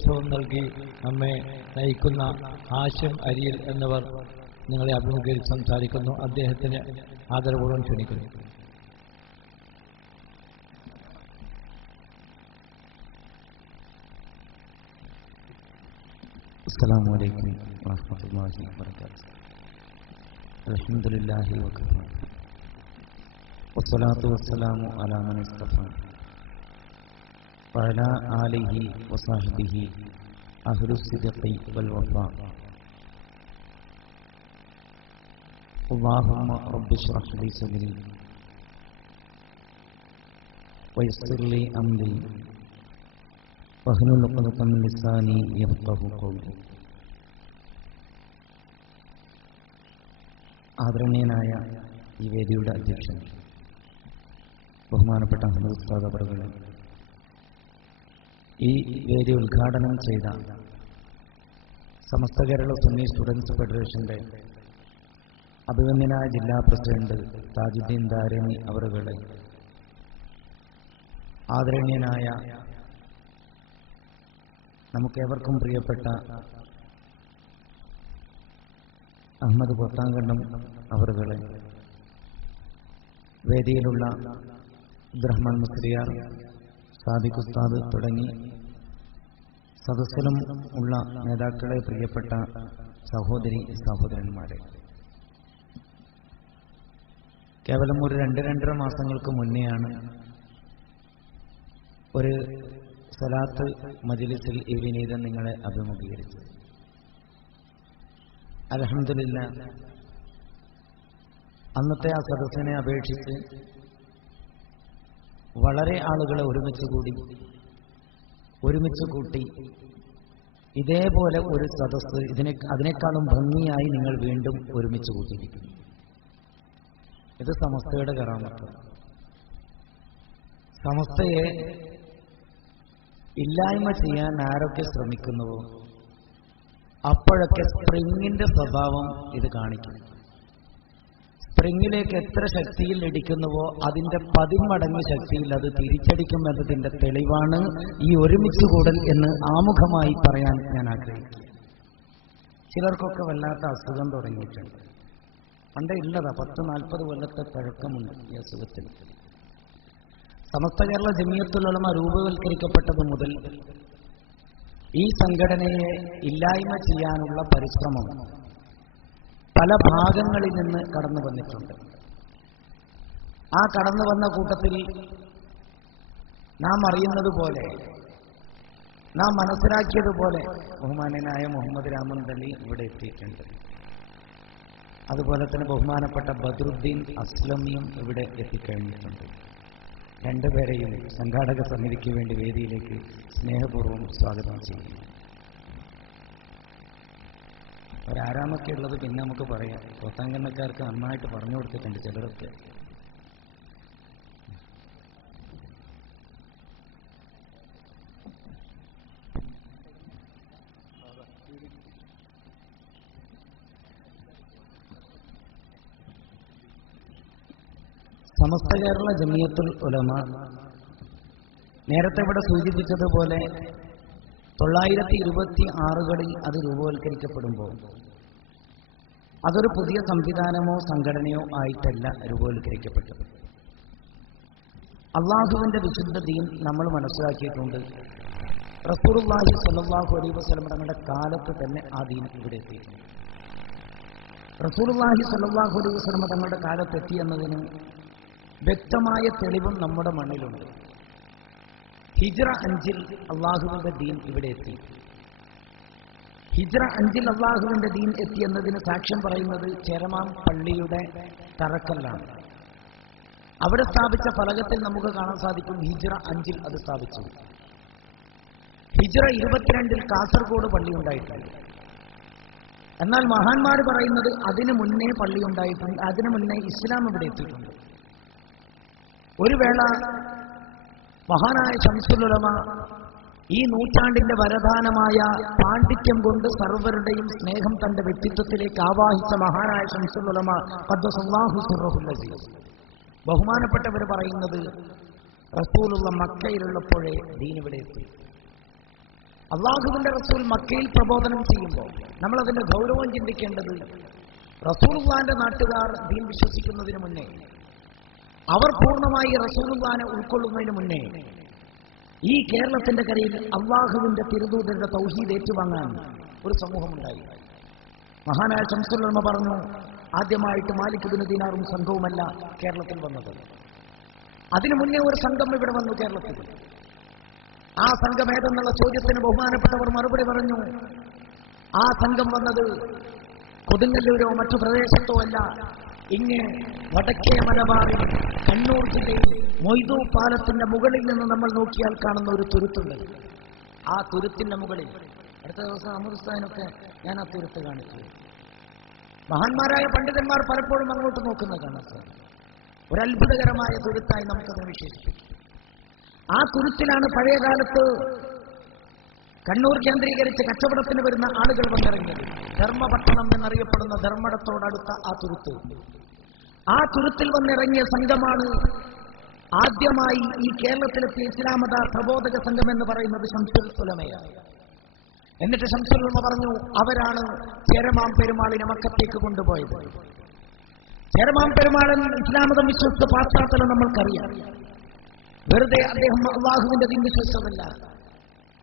ഉപദേശവും നൽകി നമ്മെ നയിക്കുന്ന ഹാഷിം അരിയിൽ എന്നിവർ നിങ്ങളെ അഭിമുഖീകരിച്ച് സംസാരിക്കുന്നു. അദ്ദേഹത്തിന് ആദരപൂർവ്വം ക്ഷണിക്കുന്നു. അസ്സലാമു അലൈക്കും വറഹ്മത്തുള്ളാഹി വബറകാതുഹു. അൽഹംദുലില്ലാഹി വകഫാ വസ്സലാത്തു വസ്സലാമു അലാ മൻ ഇസ്തഫാ വഅലാ ആലിഹി വസഹ്ബിഹി അഹ്ലുസ് സിദ്ഖി വൽ വഫാ. അല്ലാഹുമ്മ റബ്ബി ഇശ്റഹ് ലി സദ്രി വയസ്സിർ ലി അംരി വഹ്ലുൽ ഉഖ്ദതം മിൻ ലിസാനി യഫ്ഖഹു ഖൗലി. ആദരണീയനായ ഈ വേദിയുടെ അധ്യക്ഷൻ ബഹുമാനപ്പെട്ട അഹ്മദ് ഉസ്താദ് അവറുകളെ, ഈ വേദി ഉദ്ഘാടനം ചെയ്ത സമസ്ത കേരള സുന്നി സ്റ്റുഡൻസ് ഫെഡറേഷന്റെ അഭിനന്ദനായ ജില്ലാ പ്രസിഡന്റ് താജുദ്ദീൻ ദാരിമി അവറുകളെ, ആദരണീയനായ നമുക്കേവർക്കും പ്രിയപ്പെട്ട അഹമ്മദ് പൊത്താങ്കണ്ടം അവറുകളെ, വേദിയിലുള്ള അബ്ദുറഹ്മാൻ മുസ്ലിയാർ, സാദിഖ് ഉസ്താദ് തുടങ്ങി സദസ്സിലും ഉള്ള നേതാക്കളെ, പ്രിയപ്പെട്ട സഹോദരി സഹോദരന്മാരെ, കേവലം ഒരു 2-2.5 മാസങ്ങൾക്ക് മുന്നെയാണ് ഒരു സലാത്ത് മജ്ലിസിൽ ഈ വിനീതൻ നിങ്ങളെ അഭിമുഖീകരിച്ചത്. അൽഹംദുലില്ലാഹ്, അന്നത്തെ ആ സദസ്സിനെ അപേക്ഷിച്ച് വളരെ ആളുകളെ ഒരുമിച്ച് കൂട്ടി ഇതേപോലെ ഒരു സദസ്സ് അതിനേക്കാളും ഭംഗിയായി നിങ്ങൾ വീണ്ടും ഒരുമിച്ച് കൂട്ടിയിരിക്കുന്നു. ഇത് സമസ്തയുടെ കറാമത്ത്. സമസ്തയെ ഇല്ലായ്മ ചെയ്യാൻ ആരൊക്കെ ശ്രമിക്കുന്നുവോ അപ്പോഴൊക്കെ സ്പ്രിങ്ങിന്റെ സ്വഭാവം ഇത് കാണിക്കും. സ്പ്രിങ്ങിലേക്ക് എത്ര ശക്തിയിൽ ഇടിക്കുന്നുവോ അതിന്റെ 10 മടങ്ങ് ശക്തിയിൽ അത് തിരിച്ചടിക്കും എന്നതിന്റെ തെളിവാണ് ഈ ഒരുമിച്ച് കൂടൽ എന്ന് ആമുഖമായി പറയാൻ ഞാൻ ആഗ്രഹിക്കുന്നു. ചിലർക്കൊക്കെ വല്ലാത്ത അസുഖം തുടങ്ങിയിട്ടുണ്ട്. പണ്ടേ ഉള്ളതാ, 10-40 കൊല്ലത്തെ പഴക്കമുണ്ട് ഈ അസുഖത്തിന്. സമസ്ത കേരള ജമിയത്തുൽ ഉലമ രൂപവൽക്കരിക്കപ്പെട്ടത് മുതൽ ഈ സംഘടനയെ ഇല്ലായ്മ ചെയ്യാനുള്ള പരിശ്രമം പല ഭാഗങ്ങളിൽ നിന്ന് കടന്നു വന്നിട്ടുണ്ട്. ആ കടന്നു വന്ന കൂട്ടത്തിൽ നാം അറിയുന്നത് പോലെ, നാം മനസ്സിലാക്കിയതുപോലെ ബഹുമാന്യനായ മുഹമ്മദ് രാമന്തളി ഇവിടെ എത്തിയിട്ടുണ്ട്. അതുപോലെ തന്നെ ബഹുമാനപ്പെട്ട ബദ്രുദ്ദീൻ അസ്ലമിയും ഇവിടെ എത്തിക്കഴിഞ്ഞിട്ടുണ്ട്. രണ്ടുപേരെയും സംഘാടക സമിതിക്ക് വേണ്ടി വേദിയിലേക്ക് സ്നേഹപൂർവ്വം സ്വാഗതം ചെയ്യുന്നു. ഒരാരാമൊക്കെ ഉള്ളത് പിന്നെ നമുക്ക് പറയാം. പ്രോത്സാഹനക്കാർക്ക് നന്നായിട്ട് പറഞ്ഞു കൊടുത്തിട്ടുണ്ട് ചിലരൊക്കെ. സമസ്ത കേരള ജമിയത്തുൽ ഉലമ നേരത്തെ ഇവിടെ സൂചിപ്പിച്ചതുപോലെ 926കളിൽ അത് രൂപവൽക്കരിക്കപ്പെടുമ്പോൾ അതൊരു പുതിയ സംവിധാനമോ സംഘടനയോ ആയിട്ടല്ല രൂപവൽക്കരിക്കപ്പെട്ടത്. അള്ളാഹുവിന്റെ വിശുദ്ധ ദീൻ നമ്മൾ മനസ്സിലാക്കിയിട്ടുണ്ട്. റസൂലുള്ളാഹി സ്വല്ലല്ലാഹു അലൈഹി വസല്ലം തങ്ങളുടെ കാലത്ത് തന്നെ ആ ദീൻ ഇവിടെ എത്തിയിട്ടുണ്ട്. റസൂലുള്ളാഹി സ്വല്ലല്ലാഹു അലൈഹി വസല്ലം തങ്ങളുടെ കാലത്ത് എത്തി എന്നതിന് വ്യക്തമായ തെളിവും നമ്മുടെ മണ്ണിലുണ്ട്. ഹിജ്റ 5 അള്ളാഹുവിന്റെ ദീൻ ഇവിടെ എത്തി. ഹിജ്റ 5 അള്ളാഹുവിന്റെ ദീൻ എത്തി എന്നതിന് സാക്ഷ്യം പറയുന്നത് ചേരമാൻ പള്ളിയുടെ തറക്കല്ലാണ്. അവിടെ സ്ഥാപിച്ച ഫലകത്തിൽ നമുക്ക് കാണാൻ സാധിക്കും ഹിജ്റ 5 അത് സ്ഥാപിച്ചു. ഹിജ്റ 22 കാസർഗോഡ് പള്ളി ഉണ്ടായിട്ടുണ്ട്. എന്നാൽ മഹാന്മാർ പറയുന്നത് അതിനു മുന്നേ പള്ളി ഉണ്ടായിട്ടുണ്ട്, അതിനു മുന്നേ ഇസ്ലാം ഇവിടെ എത്തിയിട്ടുണ്ട്. ഒരു വേള മഹാനായ ശംസുൽ ഉലമ ഈ നൂറ്റാണ്ടിന്റെ വരദാനമായ പാണ്ഡിത്യം കൊണ്ട് സർവരുടെയും സ്നേഹം തന്റെ വ്യക്തിത്വത്തിലേക്ക് ആവാഹിച്ച മഹാനായ ശംസുൽ ഉലമ ഖദ്ദസല്ലാഹു സിർറഹുൽ അസീസ് ബഹുമാനപ്പെട്ടവർ പറയുന്നത് റസൂലുള്ള മക്കയിലുള്ളപ്പോഴേ ദീൻ ഇവിടെ എത്തി. അള്ളാഹുവിന്റെ റസൂൽ മക്കയിൽ പ്രബോധനം ചെയ്യുമ്പോൾ നമ്മൾ അതിന്റെ ഗൗരവം ചിന്തിക്കേണ്ടത്, റസൂലുള്ളാഹിന്റെ നാട്ടുകാർ ദീൻ വിശ്വസിക്കുന്നതിന് മുന്നേ, അവർ പൂർണ്ണമായി റസൂലുള്ളാഹിനെ ഉൾക്കൊള്ളുന്നതിന് മുന്നേ ഈ കേരളത്തിന്റെ കരയിൽ അള്ളാഹുവിന്റെ തിരുദൂതരുടെ തൗഹീദ് ഏറ്റുവാങ്ങാൻ ഒരു സമൂഹമുണ്ടായി. മഹാനായ ശംസുൽ ഉലമ പറഞ്ഞു, ആദ്യമായിട്ട് മാലിക് ഇബ്നു ദീനാറും സംഘവുമല്ല കേരളത്തിൽ വന്നത്. അതിനു മുന്നേ ഒരു സംഘം ഇവിടെ വന്നു കേരളത്തിൽ. ആ സംഘം ഏതെന്നുള്ള ചോദ്യത്തിന് ബഹുമാനപ്പെട്ടവർ മറുപടി പറഞ്ഞു, ആ സംഘം വന്നത് കൊടുങ്ങല്ലൂരോ മറ്റു പ്രദേശത്തോ അല്ല, ഇങ്ങ് വടക്കേ മലബാറിൽ കണ്ണൂർ ജില്ലയിൽ മൊയ്തു പാലത്തിന്റെ മുകളിൽ നിന്ന് നമ്മൾ നോക്കിയാൽ കാണുന്ന ഒരു തുരുത്തുണ്ട്. ആ തുരുത്തിന്റെ മുകളിൽ അടുത്ത ദിവസം അമൃത്സ്ഥാനൊക്കെ ഞാൻ ആ തുരുത്ത് കാണിച്ചു. മഹാന്മാരായ പണ്ഡിതന്മാർ പലപ്പോഴും അങ്ങോട്ട് നോക്കുന്നത് കാണാം. ഒരു അത്ഭുതകരമായ തുരുത്തായി നമുക്കത് വിശേഷിപ്പിക്കും. ആ തുരുത്തിലാണ് പഴയ കാലത്ത് കണ്ണൂർ കേന്ദ്രീകരിച്ച് കച്ചവടത്തിന് വരുന്ന ആളുകൾ വന്നിറങ്ങിയത്. ധർമ്മപട്ടണം എന്നറിയപ്പെടുന്ന ധർമ്മടത്തോടടുത്ത ആ തുരുത്ത്, ആ തുരുത്തിൽ വന്നിറങ്ങിയ സംഘമാണ് ആദ്യമായി ഈ കേരളത്തിലെത്തിയ ഇസ്ലാമത പ്രബോധക സംഘം എന്ന് പറയുന്നത് ശംസുൽ ഉലമയാണ്. എന്നിട്ട് ശംസുൽ ഉലമ പറഞ്ഞു, അവരാണ് ചേരമാൻ പെരുമാളിനെ മക്കത്തേക്ക് കൊണ്ടുപോയത്. ചേരമാൻ പെരുമാളൻ ഇസ്ലാമതം വിശ്വസിച്ച പാശ്ചാത്തലം നമ്മൾക്കറിയാം. വെറുതെ അദ്ദേഹം അള്ളാഹുവിന്റെ ദീൻ വിശ്വസിച്ചതല്ല,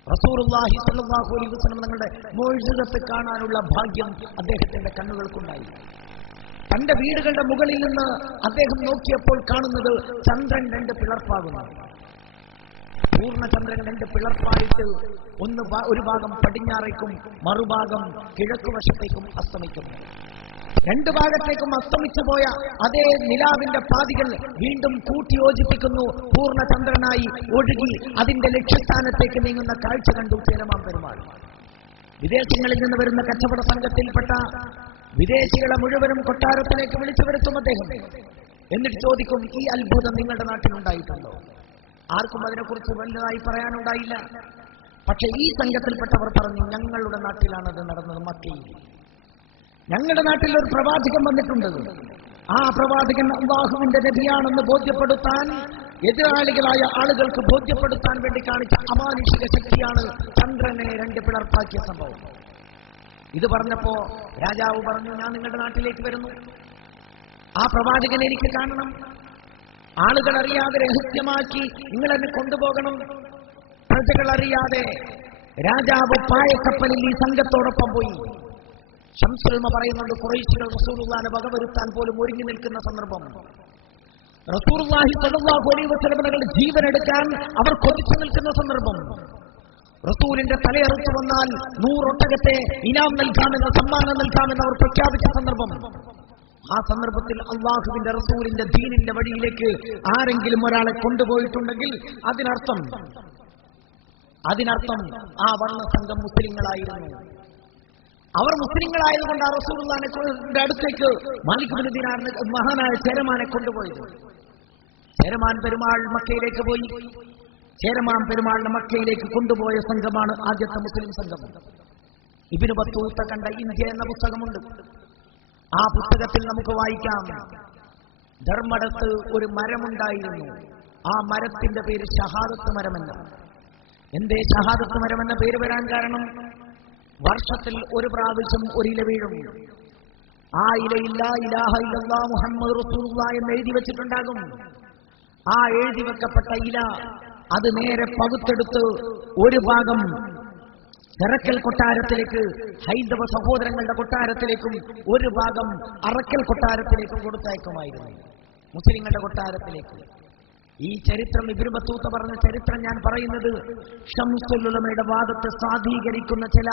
റസൂലുള്ളാഹി സ്വല്ലല്ലാഹു അലൈഹി വസല്ലം തങ്ങളുടെ മുഅ്ജിസത്ത് കാണാനുള്ള ഭാഗ്യം അദ്ദേഹത്തിന്റെ കണ്ണുകൾക്കുണ്ടായി. തന്റെ വീടുകളുടെ മുകളിൽ നിന്ന് അദ്ദേഹം നോക്കിയപ്പോൾ കാണുന്നത് ചന്ദ്രൻ രണ്ട് പിളർപ്പാകുന്നു. പൂർണ്ണചന്ദ്രൻ രണ്ട് പിളർപ്പായിട്ട് ഒരു ഭാഗം പടിഞ്ഞാറേക്കും മറുഭാഗം കിഴക്കുവശത്തേക്കും അസ്തമിക്കുന്നു. രണ്ടു ഭാഗത്തേക്കും അസ്തമിച്ചു പോയ അതേ നിലാവിന്റെ പാതികൾ വീണ്ടും കൂട്ടിയോജിപ്പിക്കുന്നു. പൂർണ്ണചന്ദ്രനായി ഒഴുകി അതിന്റെ ലക്ഷ്യസ്ഥാനത്തേക്ക് നീങ്ങുന്ന കാഴ്ച കണ്ടു ചേരമാൻ പെരുമാൾ. വിദേശങ്ങളിൽ നിന്ന് വരുന്ന കച്ചവട സംഘത്തിൽപ്പെട്ട വിദേശികളെ മുഴുവനും കൊട്ടാരത്തിലേക്ക് വിളിച്ചു വരുത്തും അദ്ദേഹം. എന്നിട്ട് ചോദിക്കും, ഈ അത്ഭുതം നിങ്ങളുടെ നാട്ടിലുണ്ടായിട്ടുണ്ടോ? ആർക്കും അതിനെക്കുറിച്ച് വലുതായി പറയാനുണ്ടായില്ല. പക്ഷെ ഈ സംഘത്തിൽപ്പെട്ടവർ പറഞ്ഞു, ഞങ്ങളുടെ നാട്ടിലാണത് നടന്നത്, മക്കയിൽ. ഞങ്ങളുടെ നാട്ടിൽ ഒരു പ്രവാചകൻ വന്നിട്ടുണ്ട്. ആ പ്രവാചകൻ അല്ലാഹുവിന്റെ നബിയാണെന്ന് ബോധ്യപ്പെടുത്താൻ, എതിരാളികളായ ആളുകൾക്ക് ബോധ്യപ്പെടുത്താൻ വേണ്ടി കാണിച്ച അമാനുഷിക ശക്തിയാണ് ചന്ദ്രനെ രണ്ട് പിളർപ്പാക്കിയ സംഭവം. ഇത് പറഞ്ഞപ്പോ രാജാവ് പറഞ്ഞു, ഞാൻ നിങ്ങളുടെ നാട്ടിലേക്ക് വരുന്നു, ആ പ്രവാചകനെ എനിക്ക് കാണണം, ആളുകൾ അറിയാതെ രഹസ്യമാക്കി നിങ്ങൾ എന്നെ കൊണ്ടുപോകണം. പ്രജകൾ അറിയാതെ രാജാവ് പായക്കപ്പലിൽ ഈ സംഘത്തോടൊപ്പം പോയി. ശംസുൽ ഉലമ പറയുന്നുണ്ട്, ഖുറൈശികൾ റസൂലുള്ളാഹിനെ വകവരുത്താൻ പോലും ഒരുങ്ങി നിൽക്കുന്ന സന്ദർഭം. റസൂലുള്ളാഹി സ്വല്ലല്ലാഹു അലൈഹി വസല്ലം തങ്ങളുടെ ജീവൻ എടുക്കാൻ അവർ കൊതിച്ചു നിൽക്കുന്ന സന്ദർഭം. റസൂലിന്റെ തലയറുത്തു വന്നാൽ 100 ഒട്ടകത്തെ ഇനാം നൽകാമെന്ന, സമ്മാനം നൽകാമെന്ന് അവർ പ്രഖ്യാപിച്ച സന്ദർഭം. ആ സന്ദർഭത്തിൽ അല്ലാഹുവിന്റെ റസൂലിന്റെ ദീനിന്റെ വഴിയിലേക്ക് ആരെങ്കിലും ഒരാളെ കൊണ്ടുപോയിട്ടുണ്ടെങ്കിൽ അതിനർത്ഥം ആ വർണ്ണ സംഘം മുസ്ലിങ്ങളായിരുന്നു. അവർ മുസ്ലിങ്ങളായതുകൊണ്ട് ആ റസൂലുള്ളാഹിന്റെ അടുത്തേക്ക് മാലിക് ഇബ്നു ദീനാറിന് മഹാനായ ചേരമാനെ കൊണ്ടുപോയത്. ചേരമാൻ പെരുമാൾ മക്കയിലേക്ക് പോയി. ചേരമാൻ പെരുമാളിനെ മക്കയിലേക്ക് കൊണ്ടുപോയ സംഘമാണ് ആദ്യത്തെ മുസ്ലിം സംഘം. ഇബ്നു ബത്തൂത്ത കണ്ട ഇന്ത്യ എന്ന പുസ്തകമുണ്ട്. ആ പുസ്തകത്തിൽ നമുക്ക് വായിക്കാം, ധർമ്മടത്ത് ഒരു മരമുണ്ടായിരുന്നു. ആ മരത്തിന്റെ പേര് ഷഹാദത്ത് മരമെന്ന. എന്തേ ഷഹാദത്ത് മരമെന്ന പേര് വരാൻ കാരണം, വർഷത്തിൽ ഒരു പ്രാവശ്യം ഒരു ഇല വീഴും. ആ ഇലയിൽ ലാ ഇലാഹ ഇല്ലല്ലാഹ് മുഹമ്മദ് റസൂലുള്ളാഹി എന്ന് എഴുതി വെച്ചിട്ടുണ്ടാകും. ആ എഴുതി വെക്കപ്പെട്ട ഇല അത് നേരെ പകുത്തെടുത്ത് ഒരു ഭാഗം ചെറക്കൽ കൊട്ടാരത്തിലേക്ക്, ഹൈന്ദവ സഹോദരങ്ങളുടെ കൊട്ടാരത്തിലേക്കും ഒരു ഭാഗം അറക്കൽ കൊട്ടാരത്തിലേക്കും കൊടുത്തയക്കുമായിരുന്നു, മുസ്ലിങ്ങളുടെ കൊട്ടാരത്തിലേക്ക്. ഈ ചരിത്രം ഇബ്നു ബത്തൂത്ത പറഞ്ഞ ചരിത്രം ഞാൻ പറയുന്നത് ശംസുൽ ഉലമയുടെ വാദത്തെ സ്വാധീകരിക്കുന്ന ചില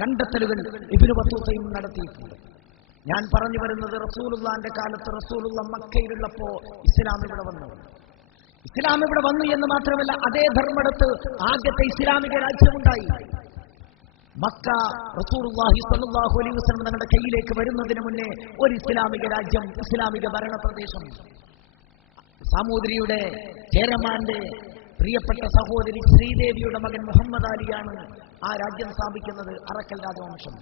കണ്ടെത്തലുകൾ ഇബ്നു ബത്തൂത്തയും നടത്തിയിട്ടുണ്ട്. ഞാൻ പറഞ്ഞു വരുന്നത്, റസൂലുള്ളാഹിന്റെ കാലത്ത് റസൂലുള്ള മക്കയിലുള്ളപ്പോ ഇസ്ലാം ഇവിടെ വന്നു. ഇസ്ലാം ഇവിടെ വന്നു എന്ന് മാത്രമല്ല, അതേ ധർമ്മടത്ത് ആദ്യത്തെ ഇസ്ലാമിക രാജ്യമുണ്ടായി. മക്ക റസൂലുള്ളാഹി സ്വല്ലല്ലാഹു അലൈഹി വസല്ലം തങ്ങളുടെ കയ്യിലേക്ക് വരുന്നതിന് മുന്നേ ഒരു ഇസ്ലാമിക രാജ്യം, ഇസ്ലാമിക ഭരണപ്രദേശം. സാമൂതിരിയുടെ ചേരമാന്റെ പ്രിയപ്പെട്ട സഹോദരി ശ്രീദേവിയുടെ മകൻ മുഹമ്മദ് അലിയാണ് ആ രാജ്യം സ്ഥാപിക്കുന്നത്, അറക്കൽ രാജവംശം.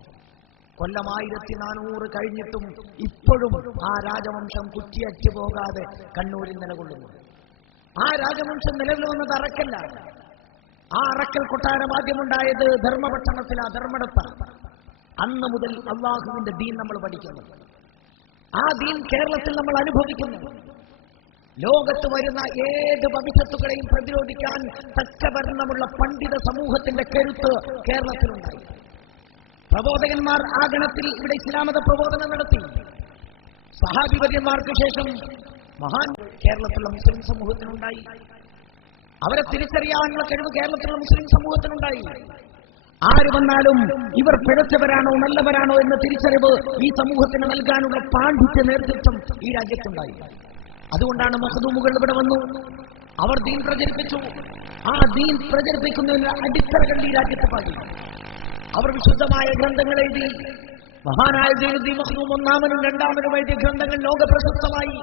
കൊല്ലം 1400 കഴിഞ്ഞിട്ടും ഇപ്പോഴും ആ രാജവംശം കുറ്റിയറ്റു പോകാതെ കണ്ണൂരിൽ നിലകൊള്ളുന്നു. ആ രാജവംശം നിലവിൽ വന്നത് അറക്കല്ല. ആ അറക്കൽ കൊട്ടാരം ആദ്യമുണ്ടായത് ധർമ്മപട്ടണത്തിലാ, ധർമ്മടത്താണ്. അന്ന് മുതൽ അള്ളാഹുവിന്റെ ദീൻ നമ്മൾ പഠിക്കുന്നു. ആ ദീൻ കേരളത്തിൽ നമ്മൾ അനുഭവിക്കുന്നു. ലോകത്ത് വരുന്ന ഏത് ഭവിഷ്യത്തുകളെയും പ്രതിരോധിക്കാൻ തക്കഭരണമുള്ള പണ്ഡിത സമൂഹത്തിന്റെ കരുത്ത് കേരളത്തിലുണ്ടായി. പ്രബോധകന്മാർ ആ ഗണത്തിൽ ഇവിടെ ഇസ്ലാമത പ്രബോധനം നടത്തി. സഹാബിവര്യന്മാർക്ക് ശേഷം മഹാൻ കേരളത്തിലുള്ള മുസ്ലിം സമൂഹത്തിനുണ്ടായി. അവരെ തിരിച്ചറിയാനുള്ള കഴിവ് കേരളത്തിലുള്ള മുസ്ലിം സമൂഹത്തിനുണ്ടായി. ആര് വന്നാലും ഇവർ പിഴച്ചവരാണോ നല്ലവരാണോ എന്ന തിരിച്ചറിവ് ഈ സമൂഹത്തിന് നൽകാനുള്ള പാണ്ഡിത്യ നേതൃത്വം ഈ രാജ്യത്തുണ്ടായി. അതുകൊണ്ടാണ് മഖ്ദൂമുകൾ ഇവിടെ വന്നു. അവർ ദീൻ പ്രചരിപ്പിച്ചു. ആ ദീൻ പ്രചരിപ്പിക്കുന്നതിന് അടിത്തറകൾ ഈ രാജ്യത്ത് പാടി. അവർ വിശുദ്ധമായ ഗ്രന്ഥങ്ങൾ എഴുതി. മഹാനായ സയ്യിദ് മഖ്ദൂം ഒന്നാമനും രണ്ടാമനും എഴുതിയ ഗ്രന്ഥങ്ങൾ ലോകപ്രശസ്തമായി.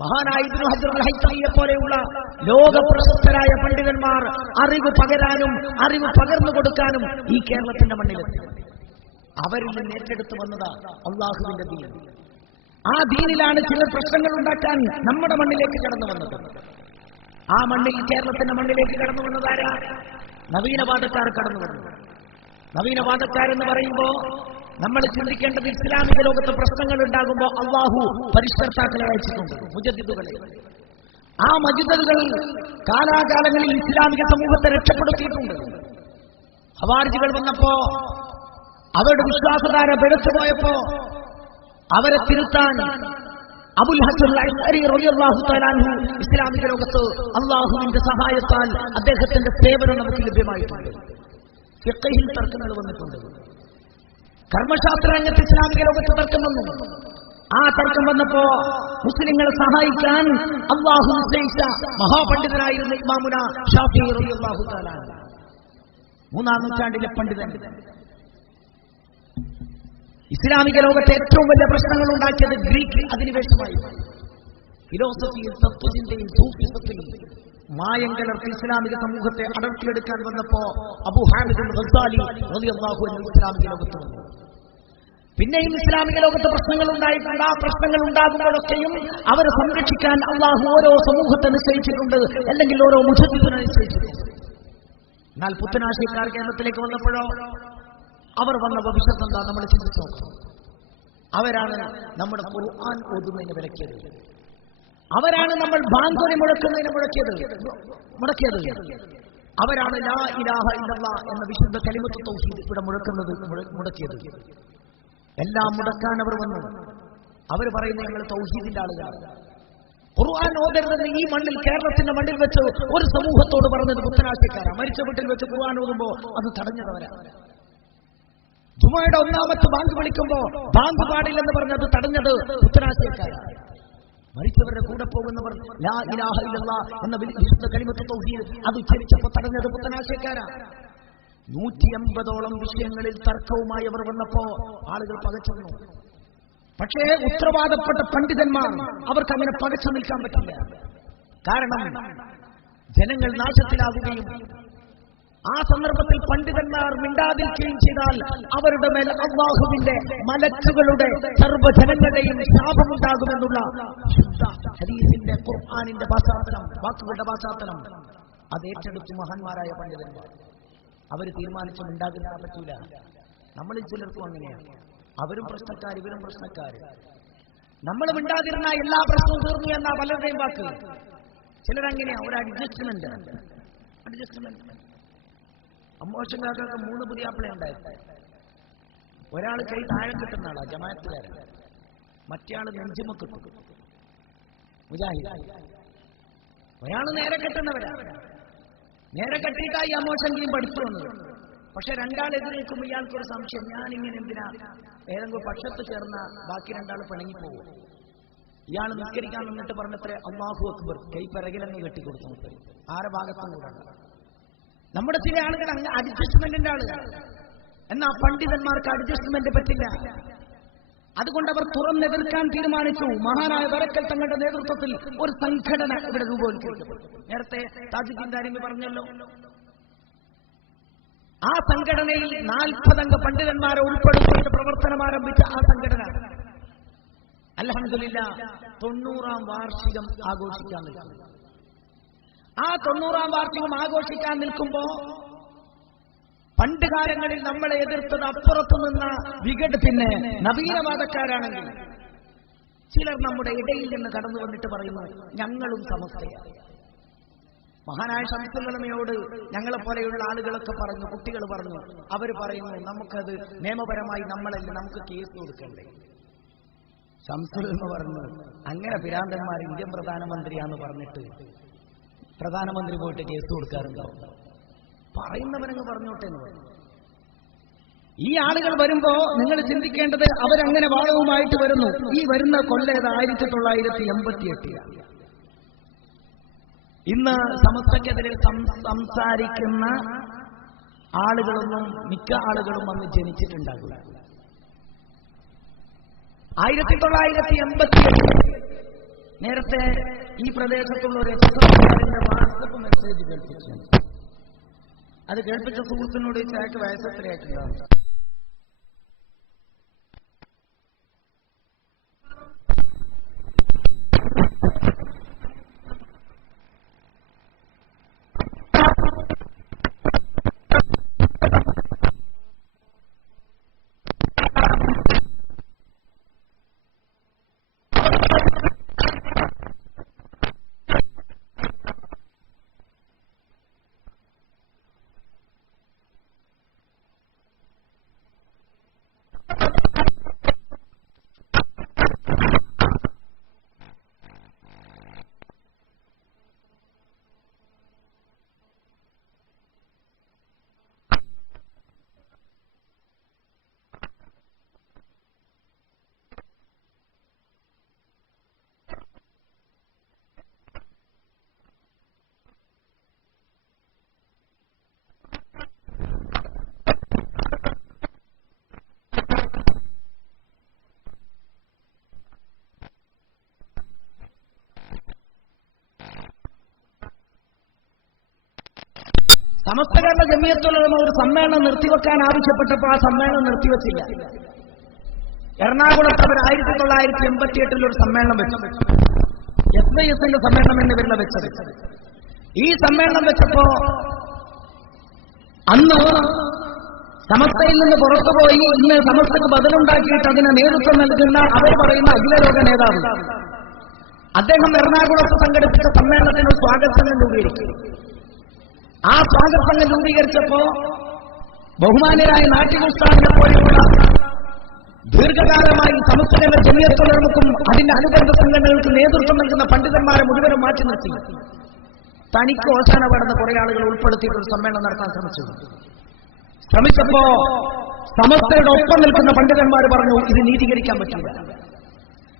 മഹാനായ ഇബ്നു ഹജർ അൽ ഹൈതമിയെ പോലെയുള്ള ലോകപ്രശസ്തരായ പണ്ഡിതന്മാർ അറിവ് പകരാനും അറിവ് പകർന്നു കൊടുക്കാനും ഈ കേരളത്തിന്റെ മണ്ണിലെത്തി. അവരിൽ നിന്ന് ഏറ്റെടുത്തു വന്നതാ അള്ളാഹുവിന്റെ ദീൻ. ആ ദീനിലാണ് ചില പ്രശ്നങ്ങൾ ഉണ്ടാക്കാൻ നമ്മുടെ മണ്ണിലേക്ക് കടന്നു വന്നത്. ആ മണ്ണിൽ, കേരളത്തിന്റെ മണ്ണിലേക്ക് കടന്നു വന്നതാരാ? നവീനവാദക്കാർ കടന്നു വന്നു. നവീനവാദക്കാരെന്ന് പറയുമ്പോ നമ്മൾ ചിന്തിക്കേണ്ടത്, ഇസ്ലാമിക ലോകത്ത് പ്രശ്നങ്ങൾ ഉണ്ടാകുമ്പോൾ അള്ളാഹു പരിഷ്കർത്താക്കളെ അയച്ചിട്ടുണ്ട്, മുജദ്ദിദുകളെ. ആ മുജദ്ദിദുകൾ കാലാകാലങ്ങളിൽ ഇസ്ലാമിക സമൂഹത്തെ രക്ഷപ്പെടുത്തിയിട്ടുണ്ട്. ഖവാരിജികൾ വന്നപ്പോ, അവരുടെ വിശ്വാസധാര പിഴച്ചുപോയപ്പോ അവരെ തിരുത്താൻ അബുൽ ഹസൻ അശ്അരി റളിയല്ലാഹു തആല അൻഹു ഇസ്ലാമിക ലോകത്ത് അള്ളാഹുവിന്റെ സഹായത്താൽ അദ്ദേഹത്തിന്റെ സേവനം നമുക്ക് ലഭ്യമായിട്ടുണ്ട്. ഫിഖ്ഹിൽ തർക്കങ്ങൾ വന്നിട്ടുണ്ട്. കർമ്മശാസ്ത്ര രംഗത്ത് ഇസ്ലാമിക ലോകത്ത് തർക്കം വന്നു. ആ തർക്കം വന്നപ്പോ മുസ്ലിങ്ങളെ സഹായിക്കാൻ അള്ളാഹു നിശ്ചയിച്ച മഹാപണ്ഡിതനായിരുന്ന ഇമാമുന ഷാഫിഈ റളിയല്ലാഹു തആല, 3-ാം നൂറ്റാണ്ടിലെ പണ്ഡിതൻ. ഇസ്ലാമിക ലോകത്തെ ഏറ്റവും വലിയ പ്രശ്നങ്ങൾ ഉണ്ടാക്കിയത് ഗ്രീക്ക് അധിനിവേശമായി. ഫിലോസഫിയിൽ, തത്വചിന്തയിൽ, സൂഫിസത്തിൽ മായം കലർത്തി ഇസ്ലാമിക സമൂഹത്തെ അടർത്തിയെടുക്കാൻ വന്നപ്പോ അബൂ ഹാമിദ് അൽ ഗസ്സാലി റളിയല്ലാഹു അൻഹു ഇസ്ലാമിക ലോകത്ത് വന്നു. പിന്നെയും ഇസ്ലാമിക ലോകത്ത് പ്രശ്നങ്ങൾ ഉണ്ടായിട്ടുണ്ട്. ആ പ്രശ്നങ്ങൾ ഉണ്ടാകുമ്പോഴൊക്കെയും അവരെ സംരക്ഷിക്കാൻ അള്ളാഹു ഓരോ സമൂഹത്തെ നിശ്ചയിച്ചിട്ടുണ്ട്, അല്ലെങ്കിൽ ഓരോ മുജദ്ദിദിനെ നിശ്ചയിച്ചിട്ടുണ്ട്. എന്നാൽ പുത്തനാശയക്കാർ കേരളത്തിലേക്ക് വന്നപ്പോഴോ അവർ വന്ന ഭവിഷ്യത്ത് എന്താ നമ്മൾ ചിന്തിച്ചു നോക്കാം. അവരാണ് നമ്മുടെ ഖുർആൻ ഓതുന്നതിന് വിലക്കിയത്. അവരാണ് നമ്മൾ ബാങ്കുനെ മുടക്കുന്നതിന് മുടക്കിയത്. അവരാണ് ലാ ഇലാഹ ഇല്ലല്ലാഹ് എന്ന വിശുദ്ധ കലിമത്ത് തൗഹീദ് ഇവിടെ മുടക്കിയത്. എല്ലാം മുടക്കാൻ അവർ വന്നു. അവർ പറയുന്നത് ഞങ്ങൾ തൗഹീദിന്റെ ആളുകളാണ്. ഖുർആൻ ഓതരുതെന്ന് ഈ മണ്ണിൽ, കേരളത്തിന്റെ മണ്ണിൽ വെച്ച് ഒരു സമൂഹത്തോട് പറഞ്ഞത് പുത്തനാശയക്കാരാണ്. മരിച്ച വീട്ടിൽ വെച്ച് ഖുർആൻ ഓതുമ്പോ അത് തടഞ്ഞതവരാണ്. ജുമയുടെ 1-ാമത്തെ ബാങ്ക് വിളിക്കുമ്പോ ബാങ്ക് പാടില്ലെന്ന് പറഞ്ഞത് തടഞ്ഞത് പുത്തനാശയക്കാരാണ്. മരിച്ചവരുടെ കൂടെ പോകുന്നവർ ലാ ഇലാഹ ഇല്ലല്ലാഹ് എന്ന വിശുദ്ധ കലിമത്ത് തൗഹീദ് അത് ഉച്ചരിച്ചപ്പോൾ തടഞ്ഞത് പുത്തനാശയക്കാരാണ്. 180ഓളം വിഷയങ്ങളിൽ തർക്കവുമായി അവർ വന്നപ്പോ ആളുകൾ പകച്ചു. പക്ഷേ ഉത്തരവാദപ്പെട്ട പണ്ഡിതന്മാർ അവർക്ക് അങ്ങനെ പകച്ചു നിൽക്കാൻ പറ്റില്ല. കാരണം ജനങ്ങൾ നാശത്തിലാകുകയും ആ സന്ദർഭത്തിൽ പണ്ഡിതന്മാർ മിണ്ടാതിരിക്കുകയും ചെയ്താൽ അവരുടെ മേൽ അല്ലാഹുവിന്റെ മലക്കുകളുടെ സർവ്വജനങ്ങളുടെയും ശാപമുണ്ടാകുമെന്നുള്ള ഹദീസിന്റെ, ഖുർആനിന്റെ പശ്ചാത്തലം, വാക്കുകളുടെ പശ്ചാത്തലം അത് ഏറ്റെടുത്തു മഹാന്മാരായ പണ്ഡിതന്മാർ. അവർ തീരുമാനിച്ചു മിണ്ടാതിരിക്കാൻ പറ്റൂല. നമ്മളിൽ ചിലർക്കും അങ്ങനെയാണ്. അവരും പ്രശ്നക്കാർ, ഇവരും പ്രശ്നക്കാർ. നമ്മൾ മിണ്ടാതിരുന്ന എല്ലാ പ്രശ്നവും തീർന്നു എന്നാ പലരുടെയും വാക്ക്. ചിലരങ്ങനെയാ, ഒരു അഡ്ജസ്റ്റ്മെന്റ്. അമ്മോഷങ്ങാക്കൊക്കെ 3 പുതിയാപ്പിള ഉണ്ടായിരുന്നു. ഒരാൾ കൈ താഴെ കിട്ടുന്ന ആളാ, ജമാഅത്തുകാരൻ. മറ്റേ ആള് നെഞ്ചുമക്ക് മുജാഹിദ്. ഒരാൾ നേരെ കെട്ടുന്നവരാ. നേരെ കെട്ടിയിട്ടാ ഈ അമ്മോഷങ്കയും പഠിച്ചു വന്നത്. പക്ഷെ രണ്ടാളെതിരെ നിൽക്കുമ്പോൾ ഇയാൾക്കൊരു സംശയം, ഞാനിങ്ങനെ എന്തിനാ ഏതെങ്കിലും പക്ഷത്ത് ചേർന്ന ബാക്കി 2 ആൾ പിണങ്ങിപ്പോകും. ഇയാൾ നിസ്കരിക്കാൻ നിന്നിട്ട് പറഞ്ഞത്രേ അല്ലാഹു അക്ബർ, കൈ പിറകിലങ്ങ് കെട്ടിക്കൊടുത്തു. ആരെ ഭാഗത്തും കൂടെ നമ്മുടെ ചില ആളുകൾ അങ്ങ് അഡ്ജസ്റ്റ്മെന്റിന്റെ ആളുകൾ. എന്നാ പണ്ഡിതന്മാർക്ക് അഡ്ജസ്റ്റ്മെന്റ് പറ്റില്ല. അതുകൊണ്ട് അവർ തുറന്നെതിർക്കാൻ തീരുമാനിച്ചു. മഹാനായ ബറക്കൽ തങ്ങളുടെ നേതൃത്വത്തിൽ ഒരു സംഘടന ഇവിടെ രൂപവൽക്കരിക്കപ്പെട്ടു. നേരത്തെ താജുദ്ദീൻ ദാരിമി പറഞ്ഞല്ലോ. ആ സംഘടനയിൽ 40 അംഗ പണ്ഡിതന്മാരെ ഉൾപ്പെടുത്തിയിട്ട് പ്രവർത്തനം ആരംഭിച്ച ആ സംഘടന അൽഹംദുലില്ലാഹ് 90-ാം വാർഷികം ആഘോഷിക്കാൻ നിൽക്കുന്നു. ആ 90-ാം വാർഷികം ആഘോഷിക്കാൻ നിൽക്കുമ്പോ പണ്ട് കാലങ്ങളിൽ നമ്മളെ എതിർത്തത് അപ്പുറത്തു നിന്ന പിന്നെ നവീനവാദക്കാരാണെങ്കിൽ ചിലർ നമ്മുടെ ഇടയിൽ നിന്ന് കടന്നു വന്നിട്ട് പറയുന്നു ഞങ്ങളും സമസ്തയാണ്. മഹാനായ ശംസുൽ ഉലമയോട് ഞങ്ങളെ പോലെയുള്ള ആളുകളൊക്കെ പറഞ്ഞു, കുട്ടികൾ പറഞ്ഞു, അവർ പറയുന്നു നമുക്കത് നിയമപരമായി നമ്മളല്ല, നമുക്ക് കേസ് കൊടുക്കണ്ടേ. ശംസുൽ ഉലമ പറഞ്ഞു അങ്ങനെ പിരാന്തന്മാർ ഇന്ത്യൻ പ്രധാനമന്ത്രിയാന്ന് പറഞ്ഞിട്ട് പ്രധാനമന്ത്രി പോയിട്ട് കേസ് കൊടുക്കാറുണ്ടാവും, പറയുന്നവരങ്ങ് പറഞ്ഞോട്ടെ എന്ന് പറഞ്ഞു. ഈ ആളുകൾ വരുമ്പോ നിങ്ങൾ ചിന്തിക്കേണ്ടത് അവരങ്ങനെ വാദവുമായിട്ട് വരുന്നു. ഈ വരുന്ന കൊല്ലം 1988. ഇന്ന് സമസ്തക്കെതിരെ സംസാരിക്കുന്ന ആളുകളൊന്നും മിക്ക ആളുകളും അന്ന് ജനിച്ചിട്ടുണ്ടാകില്ല. 1988 നേരത്തെ ഈ പ്രദേശത്തുള്ള ഒരു എസ്എസ്എഫുകാരന്റെ വാട്സപ്പ് മെസ്സേജ് കേൾപ്പിച്ചു. അത് കേൾപ്പിച്ച സുഹൃത്തിനോട് ചായക്ക് വയസ്സെത്രയായിട്ടുണ്ടാവും. സമസ്ത കേരള ജമിയത്തുൽ ഉലമ ഒരു സമ്മേളനം നിർത്തിവെക്കാൻ ആവശ്യപ്പെട്ടപ്പോൾ ആ സമ്മേളനം നിർത്തിവെച്ചില്ല. എറണാകുളത്ത് അവർ 1988 ഒരു സമ്മേളനം വെച്ചു. SYSന്റെ സമ്മേളനം എന്ന് പേരിൽ വെച്ചത്. ഈ സമ്മേളനം വെച്ചപ്പോ അന്ന് സമസ്തയിൽ നിന്ന് പുറത്തുപോയി ഇന്ന് സമസ്തക്ക് ബദലുണ്ടാക്കിയിട്ട് അതിന് നേതൃത്വം നൽകുന്ന അവർ പറയുന്ന അഖിലലോക നേതാവ് അദ്ദേഹം എറണാകുളത്ത് സംഘടിപ്പിച്ച സമ്മേളനത്തിന് ഒരു സ്വാഗത സംഘം രൂപീകരിച്ചു. ആ സ്വാഗത സംഘം രൂപീകരിച്ചപ്പോ ബഹുമാന്യരായ നാട്ടികുസ്താദിനെ പോലെയുള്ള ദീർഘകാലമായി സമസ്ത കേരള ജമിയത്തുൽ ഉലമക്കും അതിന്റെ അനുബന്ധ സംഘടനകൾക്ക് നേതൃത്വം നൽകുന്ന പണ്ഡിതന്മാരെ മുഴുവനും മാറ്റി നിർത്തി തനിക്ക് അവസാനം കടന്ന കുറെ ആളുകൾ ഉൾപ്പെടുത്തിയിട്ടൊരു സമ്മേളനം നടത്താൻ ശ്രമിച്ചപ്പോ സമസ്തയുടെ ഒപ്പം നിൽക്കുന്ന പണ്ഡിതന്മാർ പറഞ്ഞു ഇത് നീതീകരിക്കാൻ പറ്റില്ല,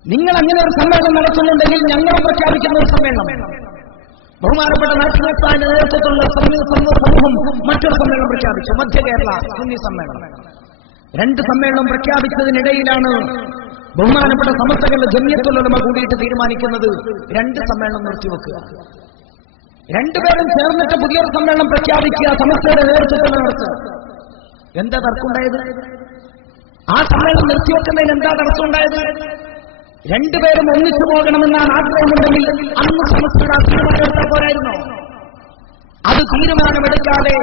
നിങ്ങൾ അങ്ങനെ ഒരു സമ്മേളനം നടത്തുന്നുണ്ടെങ്കിൽ ഞങ്ങൾ പ്രഖ്യാപിക്കുന്ന ഒരു സമ്മേളനം. ബഹുമാനപ്പെട്ട നാട്ടികുസ്താദിന്റെ നേതൃത്വത്തിലുള്ള സമൂഹം മറ്റൊരു സമ്മേളനം പ്രഖ്യാപിച്ചു, മധ്യ കേരള സുന്നി സമ്മേളനം. 2 സമ്മേളനം പ്രഖ്യാപിച്ചതിനിടയിലാണ് ബഹുമാനപ്പെട്ട സമസ്ത കേരള ജമിയത്തുൽ ഉലമ കൂടിയിട്ട് തീരുമാനിക്കുന്നത് 2 സമ്മേളനം നിർത്തിവെക്കുക. 2 പേരും ചേർന്നിട്ട് പുതിയൊരു സമ്മേളനം പ്രഖ്യാപിക്കുക, സമസ്തയുടെ നേതൃത്വത്തിൽ നടത്തുക. എന്താ തർക്കമുണ്ടായത്? ആ സമ്മേളനം നിർത്തിവെക്കുന്നതിന് എന്താ തടസ്സമുണ്ടായത്? 2 പേരും ഒന്നിച്ചു പോകണമെന്നാണ് ആഗ്രഹമുണ്ടെങ്കിൽ അന്ന് സമസ്തയുടെ തീരുമാനമെടുത്താൽ പോരായിരുന്നോ? അത് തീരുമാനമെടുക്കാതെ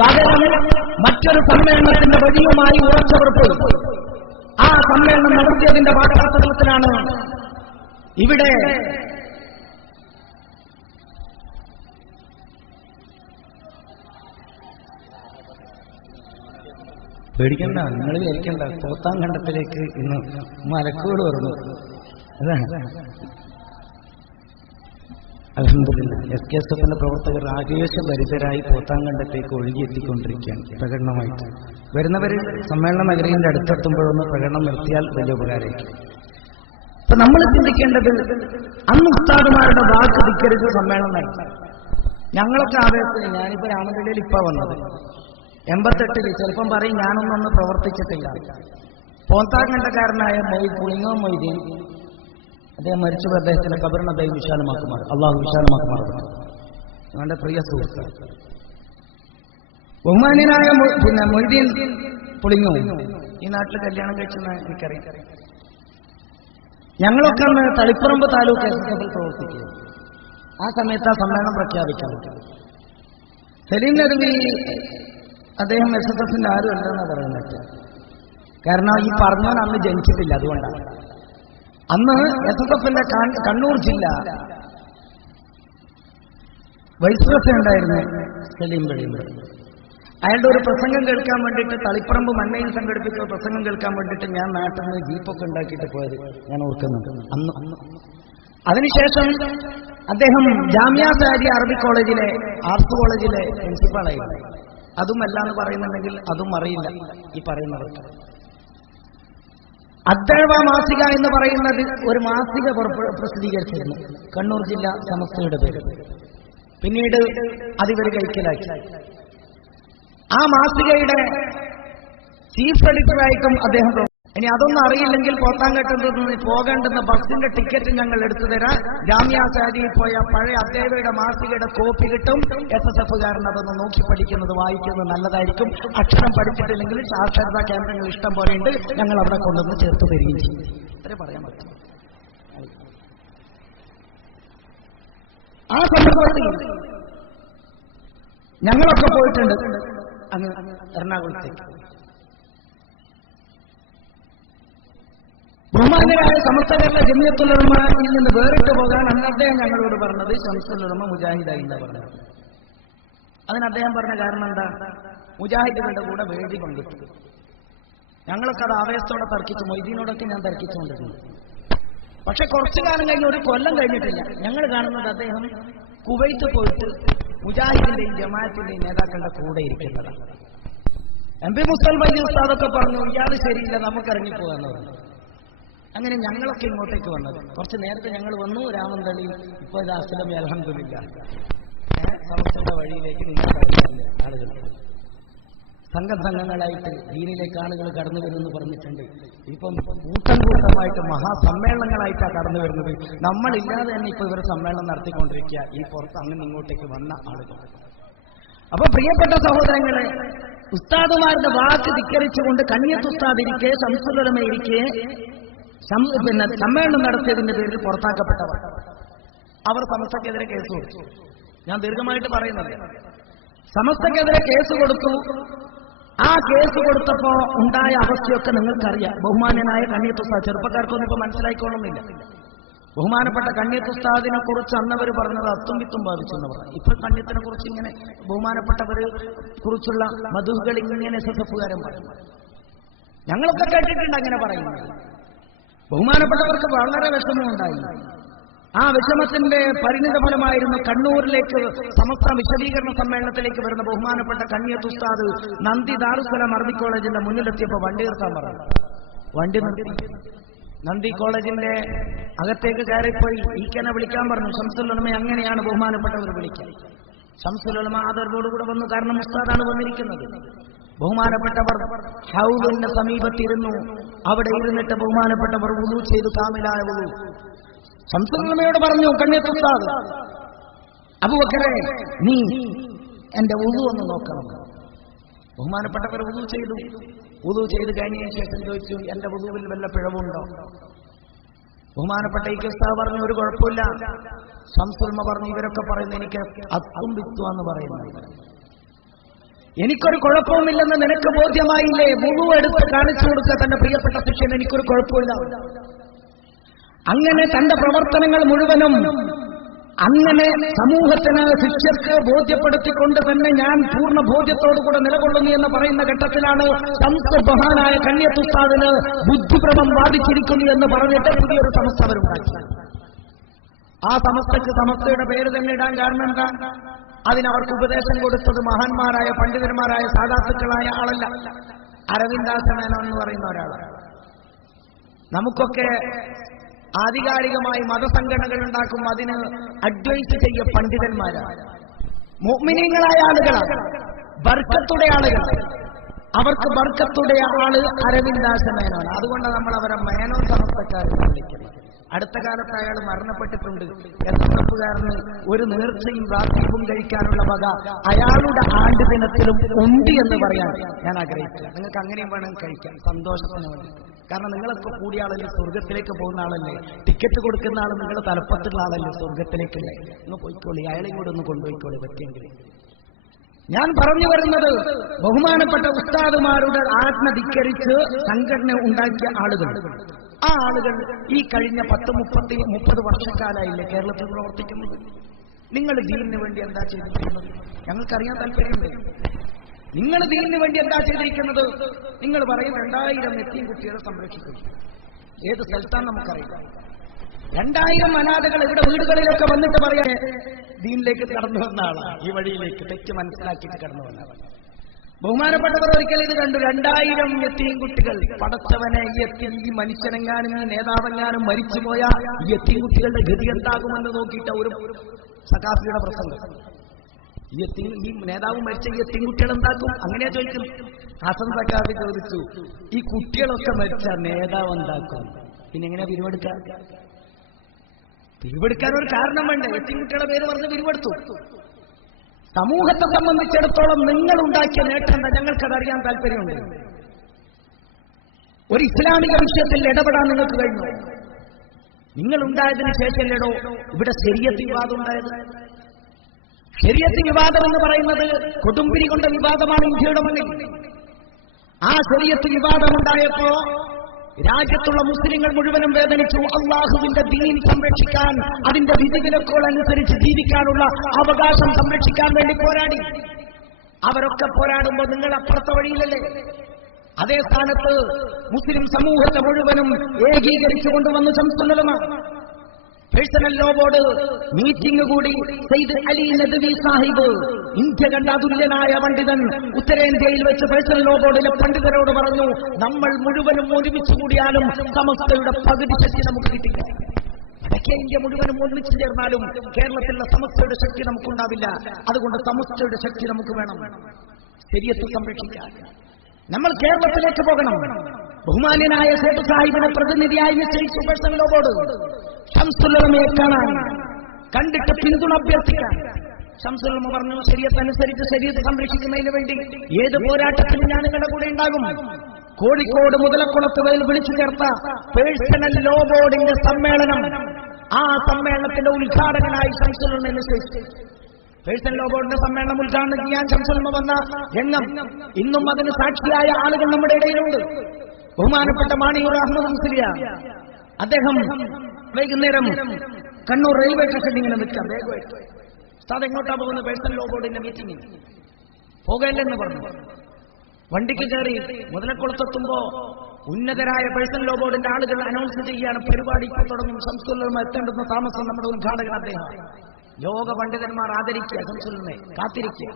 പകരം മറ്റൊരു സമ്മേളനത്തിന്റെ വഴിയുമായി ഉറച്ചവർ പോയി. ആ സമ്മേളനം നടത്തിയതിന്റെ പശ്ചാത്തലത്തിലാണ് ഇവിടെ പേടിക്കണ്ട, നിങ്ങൾ വിചാരിക്കണ്ട, പോത്താങ്കണ്ടത്തിലേക്ക് ഇന്ന് മലക്കുകൾ വരുന്നു. അൽഹംദുലില്ലാ SKSFന്റെ പ്രവർത്തകർ ആവേശഭരിതരായി പോത്താങ്കണ്ടത്തേക്ക് ഒഴുകിയെത്തിക്കൊണ്ടിരിക്കുകയാണ് പ്രകടനമായിട്ട്. വരുന്നവർ സമ്മേളന നഗരിയുടെ അടുത്തെത്തുമ്പോഴൊന്ന് പ്രകടനം നിർത്തിയാൽ വലിയ ഉപകാരമായിരിക്കും. അപ്പൊ നമ്മൾ ചിന്തിക്കേണ്ടത് അന്ന് ഉസ്താദുമാരുടെ വാക്ക് ധിക്കരിച്ച് സമ്മേളനം നടത്തി. ഞങ്ങളൊക്കെ ആവേശത്തിൽ, ഞാനിപ്പോ രാമകലയിൽ ഇപ്പൊ വന്നത് 88 ചിലപ്പം പറയും ഞാനൊന്നും പ്രവർത്തിച്ചിട്ടില്ല. പോത്താങ്കണ്ടക്കാരനായ പുളിങ്ങോ മൊയ്തീൻ അദ്ദേഹം മരിച്ച അദ്ദേഹത്തിന്റെ ഖബറിനെ അദ്ദേഹം വിശാലമാക്കുമാർ, അള്ളാഹു വിശാലമാക്കുമാർ. ഞങ്ങളുടെ പ്രിയ സുഹൃത്ത് ബഹുമാന്യനായ മൊയ്തീൻ പുളിങ്ങോ ഈ നാട്ടിൽ കല്യാണം കഴിച്ചെന്ന് എനിക്കറിയാം. ഞങ്ങളൊക്കെ അന്ന് തളിപ്പറമ്പ് താലൂക്ക് SSFൽ പ്രവർത്തിക്കുക. ആ സമയത്ത് ആ സമ്മേളനം പ്രഖ്യാപിക്കാൻ പറ്റും. സലീം നദവി അദ്ദേഹം SSFന്റെ ആരും അല്ലെന്നാണ് പറയുന്നത്. കാരണം ഈ പറഞ്ഞവൻ അന്ന് ജനിച്ചിട്ടില്ല, അതുകൊണ്ടാണ്. അന്ന് SSFന്റെ കണ്ണൂർ ജില്ല വൈസ് പ്രസിഡന്റ് ഉണ്ടായിരുന്നു സലീം വെളിയമ്പ്. അയാളുടെ ഒരു പ്രസംഗം കേൾക്കാൻ വേണ്ടിയിട്ട് തളിപ്പറമ്പ് മണ്ണയിൽ സംഘടിപ്പിച്ച പ്രസംഗം കേൾക്കാൻ വേണ്ടിയിട്ട് ഞാൻ നാട്ടിൽ നിന്ന് ജീപ്പൊക്കെ ഉണ്ടാക്കിയിട്ട് പോയത് ഞാൻ ഓർക്കുന്നുണ്ട് അന്ന്. അതിനുശേഷം അദ്ദേഹം ജാമിയ സാരിയ അറബി കോളേജിലെ ആർട്സ് കോളേജിലെ പ്രിൻസിപ്പാളായി. അതും അല്ലാന്ന് പറയുന്നുണ്ടെങ്കിൽ അതും അറിയില്ല ഈ പറയുന്നവർക്ക്. അദ്ദഅവ മാസിക എന്ന് പറയുന്നത് ഒരു മാസിക പ്രസിദ്ധീകരിച്ചിരുന്നു കണ്ണൂർ ജില്ലാ സമസ്തയുടെ പേര്. പിന്നീട് അതിവർ കൈക്കലാക്കി. ആ മാസികയുടെ ചീഫ് എഡിറ്ററായിട്ടും അദ്ദേഹം. ഇനി അതൊന്നും അറിയില്ലെങ്കിൽ പോത്താങ്കട്ടത്ത് നിന്ന് പോകേണ്ടുന്ന ബസിന്റെ ടിക്കറ്റ് ഞങ്ങൾ എടുത്തു തരാം. ജാമിയ സാരിയിൽ പോയ പഴയ അദ്ദഅവയുടെ മാസികയുടെ കോപ്പി കിട്ടും. SSFകാരൻ അതൊന്ന് നോക്കി പഠിക്കുന്നത് വായിക്കുന്നത് നല്ലതായിരിക്കും. അക്ഷരം പഠിച്ചിട്ടില്ലെങ്കിൽ സാക്ഷരതാ കേന്ദ്രങ്ങൾ ഇഷ്ടം പോലെയുണ്ട്, ഞങ്ങൾ അവിടെ കൊണ്ടുവന്ന് ചേർത്ത് തരികയും ചെയ്യും. ഇത്രേ പറയാൻ പറ്റും. ആ സന്ദർഭത്തിൽ ഞങ്ങളൊക്കെ പോയിട്ടുണ്ട് അങ്ങ് എറണാകുളത്തേക്ക്. ബഹുമാന്യരായ സമസ്ത കേരള ജമിയത്തുൽ ഉലമയിൽ നിന്ന് വേറിട്ട് പോകാൻ അന്ന് അദ്ദേഹം ഞങ്ങളോട് പറഞ്ഞത് ശംസുൽ ഉലമ മുജാഹിദായി എന്നാ പറഞ്ഞത്. അതിന് അദ്ദേഹം പറഞ്ഞ കാരണം എന്താ? മുജാഹിദുകളുടെ കൂടെ വേദി പങ്കിട്ടു. ഞങ്ങളൊക്കെ അത് ആവേശത്തോടെ തർക്കിച്ചു. മൊയ്തീനോടൊക്കെ ഞാൻ തർക്കിച്ചുകൊണ്ടിരുന്നു. പക്ഷെ കുറച്ചു കാലം കഴിഞ്ഞ്, ഒരു കൊല്ലം കഴിഞ്ഞിട്ടില്ല, ഞങ്ങൾ കാണുന്നത് അദ്ദേഹം കുവൈത്ത് പോയിട്ട് മുജാഹിദിന്റെയും ജമാഅത്തിന്റെയും നേതാക്കളുടെ കൂടെ ഇരിക്കുന്നതാണ്. MP മുസ്തഫ ഉസ്താദൊക്കെ പറഞ്ഞു ഇയാൾ ശരിയില്ല, നമുക്ക് ഇറങ്ങിപ്പോകാന്ന് പറഞ്ഞു. അങ്ങനെ ഞങ്ങളൊക്കെ ഇങ്ങോട്ടേക്ക് വന്നത്. കുറച്ച് നേരത്തെ ഞങ്ങൾ വന്നു രാമന്തളിയിൽ. ഇപ്പൊ ഇത് അസ്ലമി അൽഹംദുലില്ലാഹ് സമസ്തയുടെ വഴിയിലേക്ക് നിന്നിട്ടില്ല. ആളുകൾ സംഘങ്ങളായിട്ട് ദീനിലേക്ക് ആളുകൾ കടന്നു വരുമെന്ന് പറഞ്ഞിട്ടുണ്ട്. ഇപ്പം കൂട്ടമായിട്ട് മഹാസമ്മേളനങ്ങളായിട്ടാണ് കടന്നു വരുന്നത്. നമ്മളില്ലാതെ തന്നെ ഇപ്പൊ ഇവർ സമ്മേളനം നടത്തിക്കൊണ്ടിരിക്കുക, ഈ പുറത്ത് അങ്ങനെ ഇങ്ങോട്ടേക്ക് വന്ന ആളുകൾ. അപ്പൊ പ്രിയപ്പെട്ട സഹോദരങ്ങളെ, ഉസ്താദുമാരുടെ വാക്ക് ധിക്കരിച്ചുകൊണ്ട് കണ്യത്ത് ഉസ്താദ് ഇരിക്കെ, ശംസുൽ ഉലമ ഇരിക്കെ പിന്നെ സമ്മേളനം നടത്തിയതിന്റെ പേരിൽ പുറത്താക്കപ്പെട്ടവർ. അവർ സമസ്തക്കെതിരെ കേസ് കൊടുത്തു. ഞാൻ ദീർഘമായിട്ട് പറയുന്നത്, സമസ്തക്കെതിരെ കേസ് കൊടുത്തു. ആ കേസ് കൊടുത്തപ്പോ ഉണ്ടായ അവസ്ഥയൊക്കെ നിങ്ങൾക്കറിയാം. ബഹുമാന്യനായ കണ്യത്ത് ഉസ്താദ്, ചെറുപ്പക്കാർക്കൊന്നും ഇപ്പൊ മനസ്സിലായിക്കൊള്ളുന്നില്ല. ബഹുമാനപ്പെട്ട കണ്യത്ത് ഉസ്താദിനെ കുറിച്ച് അന്നവർ പറഞ്ഞത് അത്തും വിത്തും ബാധിച്ചെന്ന് പറഞ്ഞു. ഇപ്പൊ കണ്യത്തിനെ കുറിച്ച് ഇങ്ങനെ ബഹുമാനപ്പെട്ടവരെ കുറിച്ചുള്ള മധുകൾ ഇങ്ങനെ SSFകാരൻ പറയും. ഞങ്ങളൊക്കെ കേട്ടിട്ടുണ്ട് അങ്ങനെ പറയുന്നത്. ബഹുമാനപ്പെട്ടവർക്ക് വളരെ വിഷമമുണ്ടായി. ആ വിഷമത്തിന്റെ പരിണിത ഫലമായിരുന്നു കണ്ണൂരിലേക്ക് സമസ്ത വിശദീകരണ സമ്മേളനത്തിലേക്ക് വരുന്ന ബഹുമാനപ്പെട്ട കണ്യത്ത് ഉസ്താദ് നന്ദി ദാറുസ്സലാം അറബി കോളേജിന്റെ മുന്നിലെത്തിയപ്പോൾ വണ്ടി നിർത്താൻ പറഞ്ഞു. വണ്ടി നിർത്തി നന്ദി കോളേജിന്റെ അകത്തേക്ക് കയറിപ്പോയി ഈക്കനെ വിളിക്കാൻ പറഞ്ഞു. ശംസുൽ ഉലമ അങ്ങനെയാണ് ബഹുമാനപ്പെട്ടവർ വിളിക്കാൻ. ശംസുൽ ഉലമ ആദരവോടുകൂടെ വന്നു. കാരണം ഉസ്താദാണ് വന്നിരിക്കുന്നത്. ബഹുമാനപ്പെട്ടവർ ഹൗലിന്റെ സമീപത്തിരുന്നു. അവിടെ ഇരുന്നിട്ട് ബഹുമാനപ്പെട്ടവർ വുളു ചെയ്തു, കാമിലായ വുളു. ശംസുൽ ഉലമയോട് പറഞ്ഞു കണ്യത്ത് ഉസ്താദ്, അബൂബക്കറെ നീ എന്റെ വുളു ഒന്ന് നോക്കണം. ബഹുമാനപ്പെട്ടവർ വുളു ചെയ്തു. വുളു ചെയ്ത് കഴിഞ്ഞതിന് ശേഷം ചോദിച്ചു, എന്റെ വുളുവിൽ വല്ല പിഴവുണ്ടോ? ബഹുമാനപ്പെട്ട ഈ ഉസ്താദ് പറഞ്ഞു, ഒരു കുഴപ്പമില്ല. ശംസുൽ ഉലമ പറഞ്ഞു, ഇവരൊക്കെ പറയുന്നു എനിക്ക് അത്തും വിത്തുവാന്ന് പറയുന്നത്. എനിക്കൊരു കുഴപ്പവുമില്ലെന്ന് നിനക്ക് ബോധ്യമായില്ലേ? വുളു എടുത്ത് കാണിച്ചു കൊടുക്കുക തന്റെ പ്രിയപ്പെട്ട ശിഷ്യൻ, എനിക്കൊരു കുഴപ്പമില്ല. അങ്ങനെ തന്റെ പ്രവർത്തനങ്ങൾ മുഴുവനും അങ്ങനെ സമൂഹത്തിന് ശിഷ്യർക്ക് ബോധ്യപ്പെടുത്തിക്കൊണ്ട് തന്നെ ഞാൻ പൂർണ്ണ ബോധ്യത്തോടുകൂടെ നിലകൊള്ളുന്നു എന്ന് പറയുന്ന ഘട്ടത്തിലാണ് മഹാനായ കണ്യത്ത് ഉസ്താദിന് ബുദ്ധിഭ്രമം ബാധിച്ചിരിക്കുന്നു എന്ന് പറഞ്ഞിട്ട് പുതിയൊരു സമസ്ത അവരുണ്ടാക്കി. ആ സമസ്തക്ക് സമസ്തയുടെ പേര് തന്നെ ഇടാൻ കാരണം എന്താ? അതിനവർക്ക് ഉപദേശം കൊടുത്തത് മഹാന്മാരായ പണ്ഡിതന്മാരായ സാധാത്തുക്കളായ ആളല്ല, അരവിന്ദാസ മേനോൻ എന്ന് പറയുന്ന ഒരാളാണ്. നമുക്കൊക്കെ ആധികാരികമായി മതസംഘടനകൾ ഉണ്ടാക്കും, അതിന് അഡ്വൈസ് ചെയ്യ പണ്ഡിതന്മാരാണ്, മുഅ്മിനീങ്ങളായ ആളുകളാണ്, ബർക്കത്തുടെ ആളുകളാണ്. അവർക്ക് ബർക്കത്തുടെ ആള് അരവിന്ദാസ മേനോൻ. അതുകൊണ്ട് നമ്മൾ അവരെ മേനോൻ സമസ്തക്കാരെന്ന് വിളിക്കുന്നത്. അടുത്ത കാലത്ത് അയാൾ മരണപ്പെട്ടിട്ടുണ്ട്. എസ്എഫുകാരന് ഒരു നേർച്ചയും റാത്തീഫും കഴിക്കാനുള്ള വക അയാളുടെ ആണ്ട് ദിനത്തിലും ഉണ്ട് എന്ന് പറയാൻ ഞാൻ ആഗ്രഹിക്കുക. നിങ്ങൾക്ക് അങ്ങനെയും വേണം കഴിക്കാം, സന്തോഷത്തിന് വേണ്ടി. കാരണം നിങ്ങളൊക്കെ കൂടിയ ആളല്ലേ, സ്വർഗത്തിലേക്ക് പോകുന്ന ആളല്ലേ, ടിക്കറ്റ് കൊടുക്കുന്ന ആൾ നിങ്ങളുടെ തലപ്പത്തുള്ള ആളല്ലേ, സ്വർഗത്തിലേക്കല്ലേ. ഒന്ന് പോയിക്കോളി, അയാളെയും കൂടെ ഒന്ന് കൊണ്ടുപോയിക്കോളി പറ്റിയെങ്കിൽ. ഞാൻ പറഞ്ഞു വരുന്നത്, ബഹുമാനപ്പെട്ട ഉസ്താദുമാരുടെ ആജ്ഞ ധിക്കരിച്ച് സംഘടന ഉണ്ടാക്കിയ ആളുകൾ, ആ ആളുകൾ ഈ കഴിഞ്ഞ 10-30 വർഷക്കാലായില്ലേ കേരളത്തിൽ പ്രവർത്തിക്കുന്നത്. നിങ്ങൾ ദീനിന് വേണ്ടി എന്താ ചെയ്തിരിക്കുന്നത്? ഞങ്ങൾക്കറിയാൻ താല്പര്യമുണ്ട്. നിങ്ങൾ ദീനിന് വേണ്ടി എന്താ ചെയ്തിരിക്കുന്നത്? നിങ്ങൾ പറയും 2000 യതീം കുട്ടികളെ സംരക്ഷിക്കും. ഏത് സ്ഥലത്താണ് നമുക്കറിയാം. 2000 അനാഥകൾ ഇവിടെ വീടുകളിലൊക്കെ വന്നിട്ട് പറയാ ദീനിലേക്ക് കടന്നു വന്ന ആളാണ്, ഈ വഴിയിലേക്ക് തെറ്റ് മനസ്സിലാക്കിയിട്ട് കടന്നു വന്ന ആളാണ്. ബഹുമാനപ്പെട്ടവർ ഒരിക്കൽ ഇത് കണ്ടു. 2000 യതീം കുട്ടികൾ. പടച്ചവനെ, ഈ മനുഷ്യനെങ്ങാനും ഈ നേതാവെങ്ങാനും മരിച്ചുപോയ ഈ യതീം കുട്ടികളുടെ ഗതി എന്താകുമെന്ന് നോക്കിയിട്ട് ഒരു സഖാഫിയുടെ പ്രസംഗം. ഈ നേതാവ് മരിച്ച ഈ യതീം കുട്ടികൾ എന്താക്കും? അങ്ങനെയാ ചോദിക്കും. ഹസൻ സഖാഫി ചോദിച്ചു, ഈ കുട്ടികളൊക്കെ മരിച്ച നേതാവ് എന്താക്കും? പിന്നെ എങ്ങനെയാ പിരിവെടുക്കാൻ? പിരിവെടുക്കാൻ ഒരു കാരണം വേണ്ട. യതീം കുട്ടികളുടെ പേര് പറഞ്ഞ് പിരിവെടുത്തു. സമൂഹത്തെ സംബന്ധിച്ചിടത്തോളം നിങ്ങൾ ഉണ്ടാക്കിയ നേട്ടം എന്താ? ഞങ്ങൾക്കതറിയാൻ താല്പര്യമുണ്ട്. ഒരു ഇസ്ലാമിക വിഷയത്തിൽ ഇടപെടാൻ നിങ്ങൾക്ക് കഴിഞ്ഞു. നിങ്ങൾ ഉണ്ടായതിനു ശേഷമല്ലേടോ ഇവിടെ ശരീഅത്ത് വിവാദം ഉണ്ടായത്. ശരീഅത്ത് വിവാദം എന്ന് പറയുന്നത് കൊടുമ്പിരി കൊണ്ട വിവാദമാണ് ഇന്ത്യയുടെ മണ്ണിൽ. ആ ശരീഅത്ത് വിവാദം ഉണ്ടായപ്പോ രാജ്യത്തുള്ള മുസ്ലിങ്ങൾ മുഴുവനും വേദനിച്ചു. അള്ളാഹുവിന്റെ ദീൻ സംരക്ഷിക്കാൻ, അതിന്റെ വിധിവിലക്കുകൾ അനുസരിച്ച് ജീവിക്കാനുള്ള അവകാശം സംരക്ഷിക്കാൻ വേണ്ടി പോരാടി. അവരൊക്കെ പോരാടുമ്പോൾ നിങ്ങൾ അപ്പുറത്തെ വഴിയിലല്ലേ? അതേ സ്ഥാനത്ത് മുസ്ലിം സമൂഹത്തെ മുഴുവനും ഏകീകരിച്ചു കൊണ്ടുവന്ന് Shamsul personal law board meeting കൂടി. സയ്യിദ് അലി നദ്വി സാഹിബ്, ഇന്ത്യ കണ്ട അതുല്യനായ പണ്ഡിതൻ, ഉത്തരേന്ത്യയിൽ വെച്ച് പേഴ്സണൽ ലോ ബോർഡിലെ പണ്ഡിതരോട് പറഞ്ഞു, നമ്മൾ മുഴുവനും ഒരുമിച്ച് കൂടിയാലും സമസ്തയുടെ പകുതി ശക്തി നമുക്ക് കിട്ടില്ല. വടക്കേ ഇന്ത്യ മുഴുവനും ഒന്നിച്ചു ചേർന്നാലും കേരളത്തിലുള്ള സമസ്തയുടെ ശക്തി നമുക്കുണ്ടാവില്ല. അതുകൊണ്ട് സമസ്തയുടെ ശക്തി നമുക്ക് വേണം ശരീഅത്ത് സംരക്ഷിക്കാൻ. നമ്മൾ കേരളത്തിലേക്ക് പോകണം. ബഹുമാന്യനായ സേഠ് സാഹിബിനെ പ്രതിനിധിയായി നിശ്ചയിച്ചു പേഴ്സണൽ ലോ ബോർഡ്. ശംസുൽ ഉലമയെ കാണാൻ, കണ്ടിട്ട് പിന്തുണ അഭ്യർത്ഥിക്കാൻ. ശംസുൽ ഉലമ പറഞ്ഞു, ശരീഅത്ത് അനുസരിച്ച് ശരീഅത്ത് സംരക്ഷിക്കുന്നതിന് വേണ്ടി ഏത് പോരാട്ടത്തിലും ഞാൻ നിങ്ങളുടെ കൂടെ ഉണ്ടാകും. കോഴിക്കോട് മുതലക്കുളത്ത് വിളിച്ചു ചേർത്ത പേഴ്സണൽ ലോ ബോർഡിന്റെ സമ്മേളനം, ആ സമ്മേളനത്തിന്റെ ഉദ്ഘാടകനായി ശംസുൽ ഉലമയെ നിശ്ചയിച്ചു. പേഴ്സണൽ ലോ ബോർഡിന്റെ സമ്മേളനം ഉദ്ഘാടനം ചെയ്യാൻ ശംസുൽ ഉലമ വന്ന രംഗം ഇന്നും അതിന് സാക്ഷിയായ ആളുകൾ നമ്മുടെ ഇടയിലുണ്ട്. ബഹുമാനപ്പെട്ട മാണിയൂർ അഹമ്മദ് മുസ്ലിയാർ, അദ്ദേഹം വൈകുന്നേരം കണ്ണൂർ റെയിൽവേ സ്റ്റേഷനിൽ ഇങ്ങനെ നിൽക്കാം. ഉസ്താദ് എങ്ങോട്ടാ പോകുന്നത്? പേഴ്സണൽ ലോ ബോർഡിന്റെ മീറ്റിംഗിന് പോകല്ലെന്ന് പറഞ്ഞു. വണ്ടിക്ക് കയറി മുതലക്കുളത്തെത്തുമ്പോ ഉന്നതരായ പേഴ്സണൽ ലോ ബോർഡിന്റെ ആളുകൾ അനൗൺസ് ചെയ്യാണ്, പരിപാടി ഇപ്പോൾ തുടങ്ങും, ശംസുൽ ഉലമ എത്തേണ്ടുന്ന താമസം നമ്മുടെ ഉദ്ഘാടകൻ അദ്ദേഹം. ലോക പണ്ഡിതന്മാർ ആദരിക്കുക, ശംസുൽ ഉലമയെ കാത്തിരിക്കുക.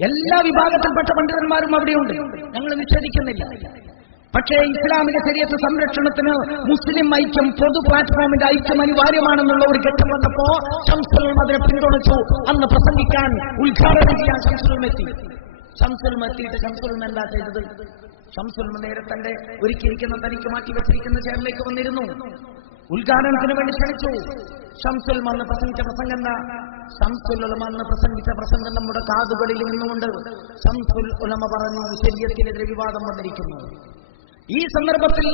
എല്ലാ വിഭാഗത്തിൽപ്പെട്ട പണ്ഡിതന്മാരും അവിടെയുണ്ട്, ഞങ്ങൾ നിഷേധിക്കുന്നില്ല. പക്ഷേ ഇസ്ലാമിക ശരീഅത്ത് സംരക്ഷണത്തിന് മുസ്ലിം ഐക്യം, പൊതു പ്ലാറ്റ്ഫോമിന്റെ ഐക്യം അനിവാര്യമാണെന്നുള്ള ഒരു ഘട്ടം വന്നപ്പോ ശംസുൽ ഉലമ അതിനെ പിന്തുണച്ചു. അന്ന് പ്രസംഗിക്കാൻ, ഉദ്ഘാടനം ചെയ്യാൻ ശംസുൽ ഉലമ എത്തി. ശംസുൽ ഉലമ എത്തിയിട്ട് ശംസുൽ ഉലമ എന്താ ചെയ്തത്? ശംസുൽ ഉലമ നേരെ തന്റെ ഒരുക്കിയിരിക്കുന്ന, തനിക്ക് മാറ്റി വെച്ചിരിക്കുന്ന ചെയറിലേക്ക് വന്നിരുന്നു. ഉദ്ഘാടനത്തിന് വേണ്ടി ക്ഷണിച്ചു. ശംസുൽ ഉലമ അന്ന് പ്രസംഗിച്ച പ്രസംഗം എന്താ? ശംസുൽ ഉലമ അന്ന് പ്രസംഗിച്ച പ്രസംഗം നമ്മുടെ കാതുകളിൽ നിന്നുകൊണ്ട് ശംസുൽ ഉലമ പറഞ്ഞു, ശരീഅത്തിനെതിരെ വിവാദം വന്നിരിക്കുന്നു. ഈ സന്ദർഭത്തിൽ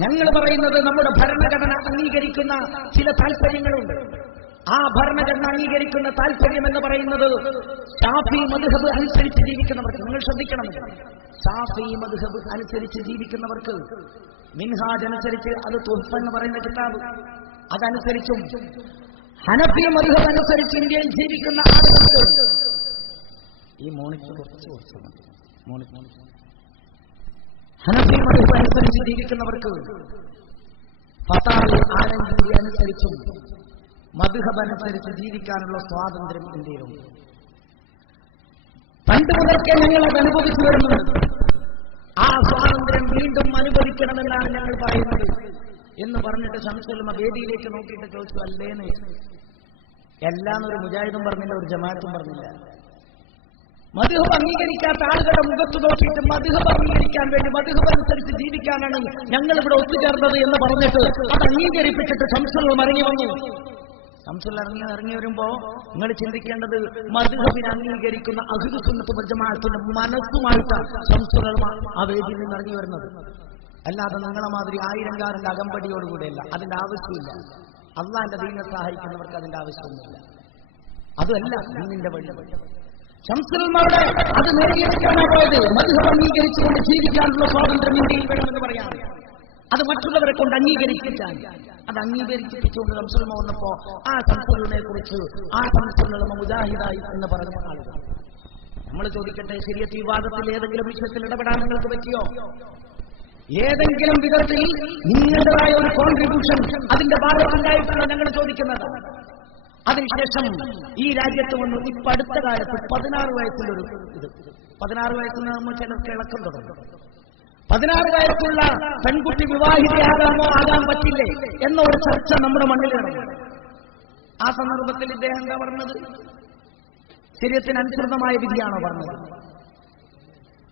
ഞങ്ങൾ പറയുന്നത്, നമ്മുടെ ഭരണഘടന അംഗീകരിക്കുന്ന ചില താല്പര്യങ്ങളുണ്ട്. ആ ഭരണഘടന അംഗീകരിക്കുന്ന താല്പര്യം എന്ന് പറയുന്നത് ശാഫി മദ്ഹബ് അനുസരിച്ച് ജീവിക്കുന്നവർക്ക്, നിങ്ങൾ ശ്രദ്ധിക്കണം, ശാഫി മദ്ഹബ് അനുസരിച്ച് ജീവിക്കുന്നവർക്ക്, മിൻഹാജ് അനുസരിച്ച്, അത് തുഹ്ഫ എന്ന് പറയുന്ന കിതാബ്, അതനുസരിച്ചും ഹനഫി മദ്ഹബ് അനുസരിച്ച് ഇന്ത്യയിൽ ജീവിക്കുന്ന ആളുകൾക്ക്, ഈ മോണിറ്റർ കുറച്ച് ഹനഫി മദ്ഹബ് അനുസരിച്ച് ജീവിക്കുന്നവർക്ക് ഫതാവി ആലംഗീരി അനുസരിച്ചും മദ്ഹബ് അനുസരിച്ച് ജീവിക്കാനുള്ള സ്വാതന്ത്ര്യം ഇന്ത്യയിലുണ്ട്. പണ്ട് മുതൽക്കേ ഞങ്ങൾ അത് അനുഭവിച്ചു വരുന്നുണ്ട്. ആ സ്വാതന്ത്ര്യം വീണ്ടും അനുഭവിക്കണമെന്നാണ് ഞങ്ങൾ പറയുന്നത് എന്ന് പറഞ്ഞിട്ട് ശംസുൽ ഉലമ വേദിയിലേക്ക് നോക്കിയിട്ട് ചോദിച്ചു, അല്ലേന്ന്. എല്ലാന്നൊരു മുജാഹിദും പറഞ്ഞില്ല, ഒരു ജമാഅത്തും പറഞ്ഞില്ല. മദ്ഹബ് അംഗീകരിക്കാത്ത ആളുകളുടെ മുഖത്ത് നോക്കിയിട്ട് മദ്ഹബ് അംഗീകരിക്കാൻ വേണ്ടി മദ്ഹബ് അനുസരിച്ച് ജീവിക്കാനാണ് ഞങ്ങൾ ഇവിടെ ഒത്തുചേർന്നത് എന്ന് പറഞ്ഞിട്ട് അത് അംഗീകരിപ്പിച്ചിട്ട് ശംസുൽ ഇറങ്ങി വന്നു. ശംസുൽ ഇറങ്ങി വരുമ്പോ നിങ്ങൾ ചിന്തിക്കേണ്ടത് മദ്ഹബിനെ അംഗീകരിക്കുന്ന അഹ്ലു സുന്നത്ത് വൽ ജമാഅത്തിന്റെ മനസ്സുമായിട്ടാണ് ശംസുൽ ആ വേദിയിൽ നിന്ന് ഇറങ്ങി വരുന്നത്. അല്ലാതെ നിങ്ങളെ മാതിരി ആയിരംകാരന്റെ അകമ്പടിയോടുകൂടെയല്ല. അതിന്റെ ആവശ്യമില്ല. അള്ളാന്റെ ദീനെ സഹായിക്കുന്നവർക്ക് അതിന്റെ ആവശ്യമൊന്നുമില്ല. അതുമല്ല ദീനിന്റെ വഴി. ശംസുൽമാരുടെ അത് നേടിയെടുക്കാനാണ് പോയത്. മദ്ഹബ് അംഗീകരിച്ചുകൊണ്ട് ജീവിക്കാനുള്ള സ്വാതന്ത്ര്യം ഇന്ത്യയിൽ വേണമെന്ന് പറയാം. അത് മറ്റുള്ളവരെ കൊണ്ട് അംഗീകരിപ്പിക്കാൻ, അത് അംഗീകരിപ്പിച്ചുകൊണ്ട് ശംസുൽമ വന്നപ്പോ ആ ശംസുലിനെ കുറിച്ച് ആ ശംസുൽ മുജാഹിദായി എന്ന് പറഞ്ഞ ആളുകൾ. നമ്മൾ ചോദിക്കട്ടെ, ശരിയത്ത് വിവാദത്തിൽ ഏതെങ്കിലും വിഷയത്തിൽ ഇടപെടാൻ നിങ്ങൾക്ക് പറ്റിയോ? ഏതെങ്കിലും വിധത്തിൽ നിങ്ങളുടേതായ ഒരു കോൺട്രിബ്യൂഷൻ അതിന്റെ ഭാഗത്തുണ്ടായിട്ടുള്ള ഞങ്ങൾ ചോദിക്കുന്നത്. അതിനുശേഷം ഈ രാജ്യത്ത് വന്നു ഇപ്പൊ അടുത്ത കാലത്ത് 16 വയസ്സിലൊരു ഇത് 16 വയസ്സിൽ നമ്മൾ ചിലർക്ക് ഇളക്കം തുടങ്ങും. 16 വയസ്സുള്ള പെൺകുട്ടി വിവാഹിതയാകാമോ ആകാൻ പറ്റില്ലേ എന്ന ഒരു ചർച്ച നമ്മുടെ മണ്ണിൽ നടന്നു. ആ സന്ദർഭത്തിൽ ഇദ്ദേഹം എന്താ പറഞ്ഞത്? ശരീഅത്തിന് അനുസൃതമായ വിധിയാണോ പറഞ്ഞത്?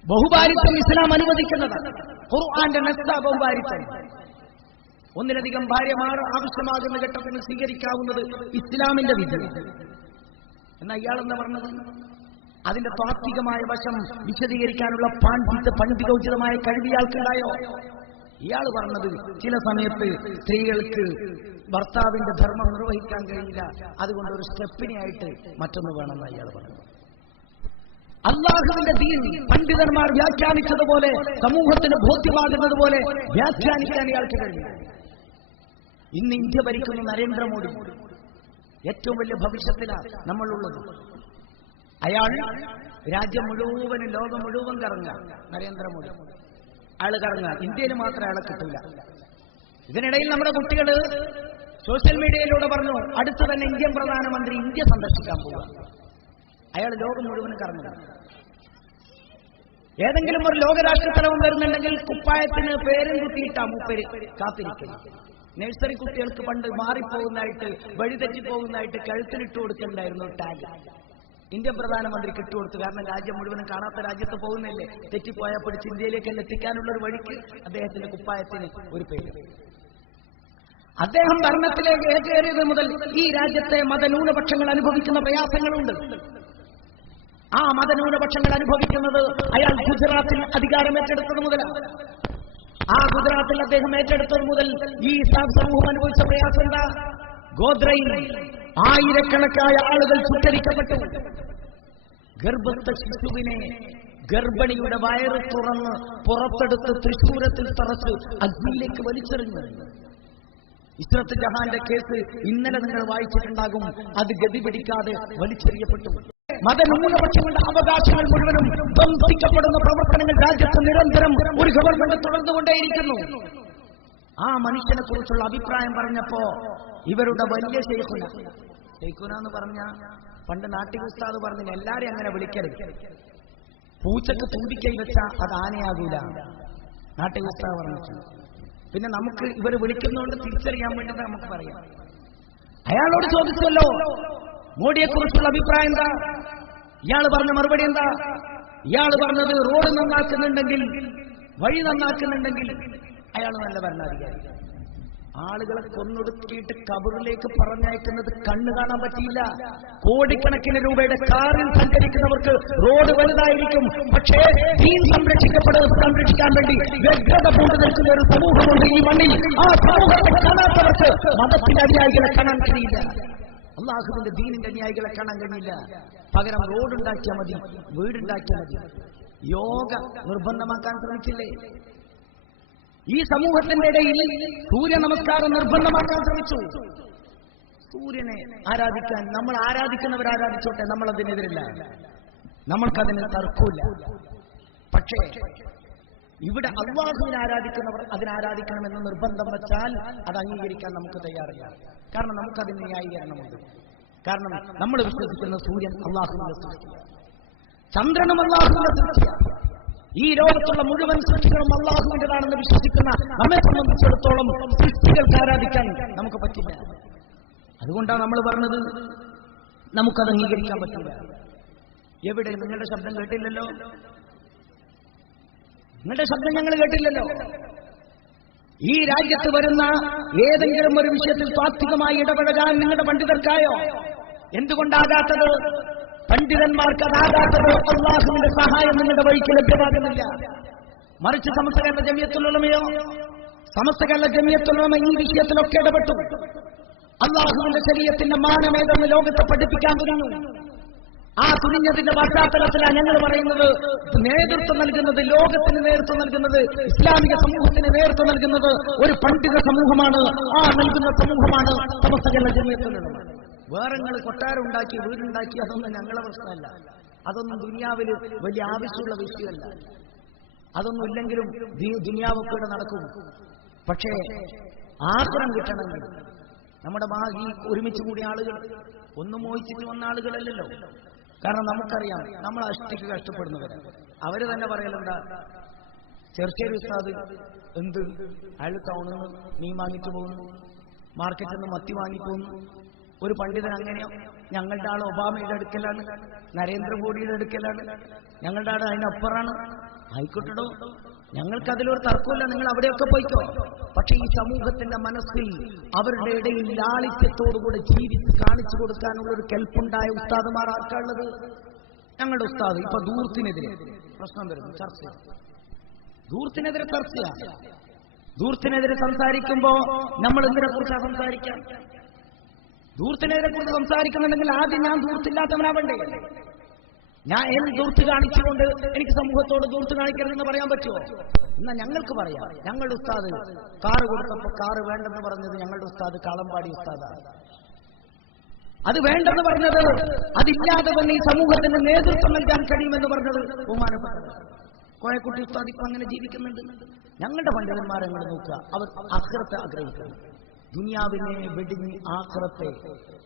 ബഹുഭാരിത്വം ഇസ്ലാം അനുവദിക്കുന്നതാണ്. ഖുർആന്റെ നസ്സ ബഹുഭാരിത്വം. ഒന്നിലധികം ഭാര്യമാർ ആവശ്യമാകുന്ന ഘട്ടത്തിന് സ്വീകരിക്കാവുന്നത് ഇസ്ലാമിന്റെ വിധി. എന്നാ ഇയാളെന്താ പറഞ്ഞത്? അതിന്റെ താത്വികമായ വശം വിശദീകരിക്കാനുള്ള പണ്ഡിതോചിതമായ കഴിവ് ഇയാൾക്കുണ്ടായോ? ഇയാൾ പറഞ്ഞത് ചില സമയത്ത് സ്ത്രീകൾക്ക് ഭർത്താവിന്റെ ധർമ്മം നിർവഹിക്കാൻ കഴിയില്ല, അതുകൊണ്ട് ഒരു സ്റ്റെപ്പിനായിട്ട് മറ്റൊന്ന് വേണമെന്ന് ഇയാൾ പറഞ്ഞു. അല്ലാഹുവിന്റെ ദീൻ പണ്ഡിതന്മാർ വ്യാഖ്യാനിച്ചതുപോലെ, സമൂഹത്തിന് ബോധ്യമാകുന്നത് പോലെ വ്യാഖ്യാനിക്കാൻ ഇയാൾക്ക് കഴിയും. ഇന്ന് ഇന്ത്യ ഭരിക്കുന്ന നരേന്ദ്രമോദി ഏറ്റവും വലിയ ഭവിഷ്യത്തിലാണ് നമ്മളുള്ളത്. അയാൾ രാജ്യം മുഴുവനും ലോകം മുഴുവൻ കറങ്ങുക. നരേന്ദ്രമോദി അയാൾ കറങ്ങുക. ഇന്ത്യയിൽ മാത്രം അയാളെ കിട്ടില്ല. ഇതിനിടയിൽ നമ്മുടെ കുട്ടികൾ സോഷ്യൽ മീഡിയയിലൂടെ പറഞ്ഞു അടുത്ത് തന്നെ ഇന്ത്യൻ പ്രധാനമന്ത്രി ഇന്ത്യ സന്ദർശിക്കാൻ പോവുക. അയാൾ ലോകം മുഴുവനും കറങ്ങുക. ഏതെങ്കിലും ഒരു ലോകരാഷ്ട്ര തലവും വരുന്നുണ്ടെങ്കിൽ കുപ്പായത്തിന് പേരും കുത്തിയിട്ടാ മൂപ്പര് കാത്തിരിക്കും. നഴ്സറി കുട്ടികൾക്ക് പണ്ട് മാറിപ്പോകുന്നതായിട്ട് വഴിതെറ്റിപ്പോകുന്നതായിട്ട് കഴുത്തിലിട്ട് കൊടുക്കണ്ടായിരുന്നു ടാഗ്. ഇന്ത്യൻ പ്രധാനമന്ത്രിക്ക് ഇട്ടുകൊടുത്തു. കാരണം രാജ്യം മുഴുവനും കാണാത്ത രാജ്യത്ത് പോകുന്നില്ലേ, തെറ്റിപ്പോയാൽ പിടിച്ച് ഇന്ത്യയിലേക്ക് എത്തിക്കാനുള്ള ഒരു വഴിക്ക് അദ്ദേഹത്തിന്റെ കുപ്പായത്തിന് ഒരു പേര്. അദ്ദേഹം ഭരണത്തിലേക്ക് കയറിയത് മുതൽ ഈ രാജ്യത്തെ മതന്യൂനപക്ഷങ്ങൾ അനുഭവിക്കുന്ന പ്രയാസങ്ങളുണ്ട്. ആ മതന്യൂനപക്ഷങ്ങൾ അനുഭവിക്കുന്നത് അയാൾ ഗുജറാത്തിൽ അധികാരം ഏറ്റെടുത്തത് മുതലാണ്. ആ ഗുജറാത്തിൽ അദ്ദേഹം ഏറ്റെടുത്തത് മുതൽ ഈ സമൂഹം അനുഭവിച്ച പ്രയാസം എന്താ? ഗോദ്രയിൽ ആയിരക്കണക്കായ ആളുകൾ ചുട്ടരിക്കപ്പെട്ടു. ഗർഭസ്ഥ ശിശുവിനെ ഗർഭിണിയുടെ വയറ് തുറന്ന് പുറത്തെടുത്ത് തൃശൂരത്തിൽ തറച്ച് അഗ്നിയിലേക്ക് വലിച്ചെറിഞ്ഞു. ഇസ്രത്ത് ജഹാന്റെ കേസ് ഇന്നലെ നിങ്ങൾ വായിച്ചിട്ടുണ്ടാകും. അത് ഗതി പിടിക്കാതെ വലിച്ചെറിയപ്പെട്ടു. മതന്യൂനപക്ഷങ്ങളുടെ അവകാശങ്ങൾ മുഴുവനും ധ്വംസിക്കപ്പെടുന്ന പ്രവർത്തനങ്ങൾ രാജ്യത്ത് നിരന്തരം ഒരു ഗവൺമെന്റ് തുടർന്നുകൊണ്ടേയിരിക്കുന്നു. ആ മനുഷ്യനെ കുറിച്ചുള്ള അഭിപ്രായം പറഞ്ഞപ്പോ ഇവരുടെ വലിയ ശൈഖുന എന്ന് പറഞ്ഞ പണ്ട് നാട്ടിക ഉസ്താദ് പറഞ്ഞില്ല, എല്ലാരെയും അങ്ങനെ വിളിക്കരുത്. പൂച്ചക്ക് തുമ്പിക്കൈ വെച്ചാ അത് ആനയാകൂല, നാട്ടിക ഉസ്താദ് പറഞ്ഞു. പിന്നെ നമുക്ക് ഇവർ വിളിക്കുന്നതുകൊണ്ട് തിരിച്ചറിയാൻ വേണ്ടി നമുക്ക് പറയാം. അയാളോട് ചോദിച്ചല്ലോ മോഡിയെ കുറിച്ചുള്ള അഭിപ്രായം എന്താ? ഇയാൾ പറഞ്ഞ മറുപടി എന്താ? ഇയാൾ പറഞ്ഞത് റോഡ് നന്നാക്കുന്നുണ്ടെങ്കിൽ, വഴി നന്നാക്കുന്നുണ്ടെങ്കിൽ അയാൾ നല്ല ഭരണാധികാരി. ആളുകളെ കൊന്നൊടുക്കിയിട്ട് കബറിലേക്ക് പറഞ്ഞയക്കുന്നത് കണ്ണു കാണാൻ പറ്റിയില്ല. കോടിക്കണക്കിന് രൂപയുടെ കാറിൽ സഞ്ചരിക്കുന്നവർക്ക് റോഡ് വലുതായിരിക്കും, പക്ഷേ ദീൻ സംരക്ഷിക്കാൻ വേണ്ടി വ്യഗ്രത പൂണ്ടു നിൽക്കുന്ന ഒരു സമൂഹമുണ്ട് ഈ മണ്ണിൽ. ആ സമൂഹത്തെ കാണാത്തവർക്ക് മതത്തിന്റെ അനുയായികളെ കാണാൻ കഴിയില്ല, അള്ളാഹുവിന്റെ ദീനിന്റെ അനുയായികളെ കാണാൻ കഴിയില്ല. പകരം റോഡുണ്ടാക്കിയാൽ മതി, വീടുണ്ടാക്കിയാൽ മതി. യോഗ നിർബന്ധമാക്കാൻ ശ്രമിച്ചില്ലേ? ഈ സമൂഹത്തിന്റെ ഇടയിൽ സൂര്യ നമസ്കാരം നിർബന്ധമാക്കാൻ ശ്രമിച്ചു. സൂര്യനെ ആരാധിക്കാൻ നമ്മൾ ആരാധിക്കുന്നവർ ആരാധിച്ചോട്ടെ, നമ്മൾ അതിനെതിരില്ല, നമ്മൾക്കതിന് തർക്കമില്ല. പക്ഷേ ഇവിടെ അല്ലാഹുവിനെ ആരാധിക്കുന്നവർ അതിനാരാധിക്കണമെന്ന് നിർബന്ധം വെച്ചാൽ അത് അംഗീകരിക്കാൻ നമുക്ക് തയ്യാറില്ല. കാരണം നമുക്കതിന് ന്യായീകരണമുണ്ട്. കാരണം നമ്മൾ വിശ്വസിക്കുന്ന സൂര്യൻ അല്ലാഹുവിന്റെ സൃഷ്ടിയാണ്, ചന്ദ്രനും അല്ലാഹുവിന്റെ സൃഷ്ടിയാണ്. ഈ ലോകത്തുള്ള മുഴുവൻ സൃഷ്ടികളും അല്ലാഹുവിന്റേതാണെന്ന് വിശ്വസിക്കുന്ന നമ്മെ സംബന്ധിച്ചിടത്തോളം സൃഷ്ടികൾക്ക് ആരാധിക്കാൻ നമുക്ക് പറ്റില്ല. അതുകൊണ്ടാണ് നമ്മൾ പറഞ്ഞത് നമുക്കത് അംഗീകരിക്കാൻ പറ്റില്ല. എവിടെ? നിങ്ങളുടെ ശബ്ദം കേട്ടില്ലല്ലോ. നിങ്ങളുടെ ശബ്ദം ഞങ്ങൾ കേട്ടില്ലല്ലോ. ഈ രാജ്യത്ത് വരുന്ന ഏതെങ്കിലും ഒരു വിഷയത്തിൽ താത്വികമായി ഇടപെടാൻ നിങ്ങളുടെ പണ്ഡിതർക്കായോ? എന്തുകൊണ്ടാകാത്തത്? പണ്ഡിതന്മാർക്ക് അതാകാത്തത് അല്ലാഹുവിന്റെ സഹായം നിങ്ങളുടെ വഴിക്ക് ലഭ്യമാകുന്നില്ല. മറിച്ച് സമസ്ത കേരള ജമിയത്തുൽ ഉലമയോ, സമസ്ത കേരള ജമിയത്തുൽ ഉലമ ഈ വിഷയത്തിലൊക്കെ ഇടപെട്ടു. അല്ലാഹുവിന്റെ ശരീഅത്തിന്റെ മാനമേതെന്ന് ലോകത്തെ പഠിപ്പിക്കാൻ തുടങ്ങി. ആ തുനിഞ്ഞതിന്റെ പശ്ചാത്തലത്തിലാണ് ഞങ്ങൾ പറയുന്നത്, നേതൃത്വം നൽകുന്നത്, ലോകത്തിന് നേതൃത്വം നൽകുന്നത്, ഇസ്ലാമിക സമൂഹത്തിന് നേതൃത്വം നൽകുന്നത് ഒരു പണ്ഡിത സമൂഹമാണ്. ആ നൽകുന്ന സമൂഹമാണ് സമസ്ത കേരള ജമിയത്തുൽ ഉലമ. വേറെ കൊട്ടാരം ഉണ്ടാക്കി, വീടുണ്ടാക്കി, അതൊന്നും ഞങ്ങളെ പ്രശ്നമല്ല. അതൊന്നും ദുനിയാവിൽ വലിയ ആവശ്യമുള്ള വിഷയമല്ല. അതൊന്നും ഇല്ലെങ്കിലും ദുനിയാവൊക്കെ ഇവിടെ നടക്കും. പക്ഷേ ആഗ്രഹം കിട്ടണമെങ്കിൽ നമ്മുടെ ഈ ഒരുമിച്ച് കൂടിയ ആളുകൾ ഒന്നും മോഹിച്ചിട്ട് വന്ന ആളുകളല്ലല്ലോ. കാരണം നമുക്കറിയാം, നമ്മൾ അഷ്ടിക്ക് കഷ്ടപ്പെടുന്നവർ. അവര് തന്നെ പറയലെന്താ, ചെറുശ്ശേരി ഉസ്താദ് എന്ത് അയാൾ ടൗണിൽ നിന്ന് മീൻ വാങ്ങിച്ചു പോകുന്നു, മാർക്കറ്റിൽ നിന്ന് മത്തി വാങ്ങിപ്പോകുന്നു. ഒരു പണ്ഡിതൻ അങ്ങനെയോ? ഞങ്ങളുടെ ആൾ ഒബാമയുടെ അടുക്കലാണ്, നരേന്ദ്രമോദിയുടെ അടുക്കലാണ്, ഞങ്ങളുടെ ആൾ അതിനപ്പുറമാണ്. ആയിക്കോട്ടോ, ഞങ്ങൾക്കതിലൊരു തർക്കമില്ല, നിങ്ങൾ അവിടെയൊക്കെ പോയിക്കോ. പക്ഷെ ഈ സമൂഹത്തിന്റെ മനസ്സിൽ അവരുടെ ഇടയിൽ ലാളിത്യത്തോടുകൂടെ ജീവിച്ച് കാണിച്ചു കൊടുക്കാനുള്ള ഒരു കെൽപ്പുണ്ടായ ഉസ്താദുമാർ ആർക്കാനുള്ളത്? ഞങ്ങളുടെ ഉസ്താദ്. ഇപ്പൊ ദൂർത്തിനെതിരെ പ്രശ്നം വരുന്നു, ചർച്ച. ദൂർത്തിനെതിരെ ചർച്ചയാ. ദൂർത്തിനെതിരെ സംസാരിക്കുമ്പോ നമ്മൾ എന്തിനെ കുറിച്ചാണ് സംസാരിക്കാം? ദൂർത്തിനെതിരെ കുറിച്ച് സംസാരിക്കുന്നുണ്ടെങ്കിൽ ആദ്യം ഞാൻ ദൂർത്തില്ലാത്തവനാവണ്ടേ? ഞാൻ ദൂർത്ത് കാണിച്ചുകൊണ്ട് എനിക്ക് സമൂഹത്തോട് ദൂർത്ത് കാണിക്കരുതെന്ന് പറയാൻ പറ്റുമോ? എന്നാ ഞങ്ങൾക്ക് പറയാം. ഞങ്ങളുടെ ഉസ്താദ് കാറ് കൊടുത്തപ്പോ കാറ് വേണ്ടെന്ന് പറഞ്ഞത് ഞങ്ങളുടെ ഉസ്താദ് കാളമ്പാടി ഉസ്താദാണ്. അത് വേണ്ടെന്ന് പറഞ്ഞത്, അതില്ലാതെ തന്നെ ഈ സമൂഹത്തിന് നേതൃത്വം നൽകാൻ കഴിയുമെന്ന് പറഞ്ഞത് ബഹുമാനപ്പെട്ടത് കോയക്കുട്ടി ഉസ്താദ്. ഇപ്പൊ അങ്ങനെ ജീവിക്കുന്നുണ്ട്. ഞങ്ങളുടെ പണ്ഡിതന്മാരെ നിങ്ങൾ നോക്കുക, അവർ ആഖിറത്തെ ആഗ്രഹിക്കുന്നു, ദുനിയാവിനെ വെടിഞ്ഞ് ആഖിറത്തെ.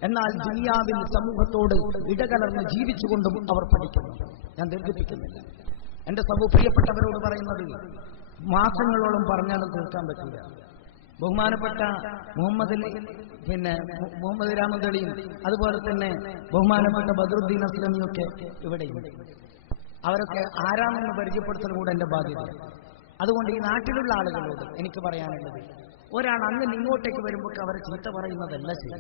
എന്നാൽ ദുനിയാവിൽ സമൂഹത്തോട് ഇടകലർന്ന് ജീവിച്ചുകൊണ്ടും അവർ പഠിക്കുന്നു. ഞാൻ ദീർഘിപ്പിക്കുന്നില്ല. എന്റെ പ്രിയപ്പെട്ടവരോട് പറയുന്നത് മാസങ്ങളോളം പറഞ്ഞാലും തീർക്കാൻ പറ്റില്ല. ബഹുമാനപ്പെട്ട മുഹമ്മദ് രാമന്തളിയും അതുപോലെ തന്നെ ബഹുമാനപ്പെട്ട ബദറുദ്ദീൻ അസ്ലമിയൊക്കെ ഇവിടെയുണ്ട്. അവരൊക്കെ ആരാണെന്ന് പരിചയപ്പെടുത്തൽ കൂടെ എന്റെ ബാധ്യത. അതുകൊണ്ട് ഈ നാട്ടിലുള്ള ആളുകളോട് എനിക്ക് പറയാനുള്ളത്, ഒരാൾ അങ്ങനെ ഇങ്ങോട്ടേക്ക് വരുമ്പോൾ അവരെ ചീത്ത പറയുന്നതല്ല ശരി.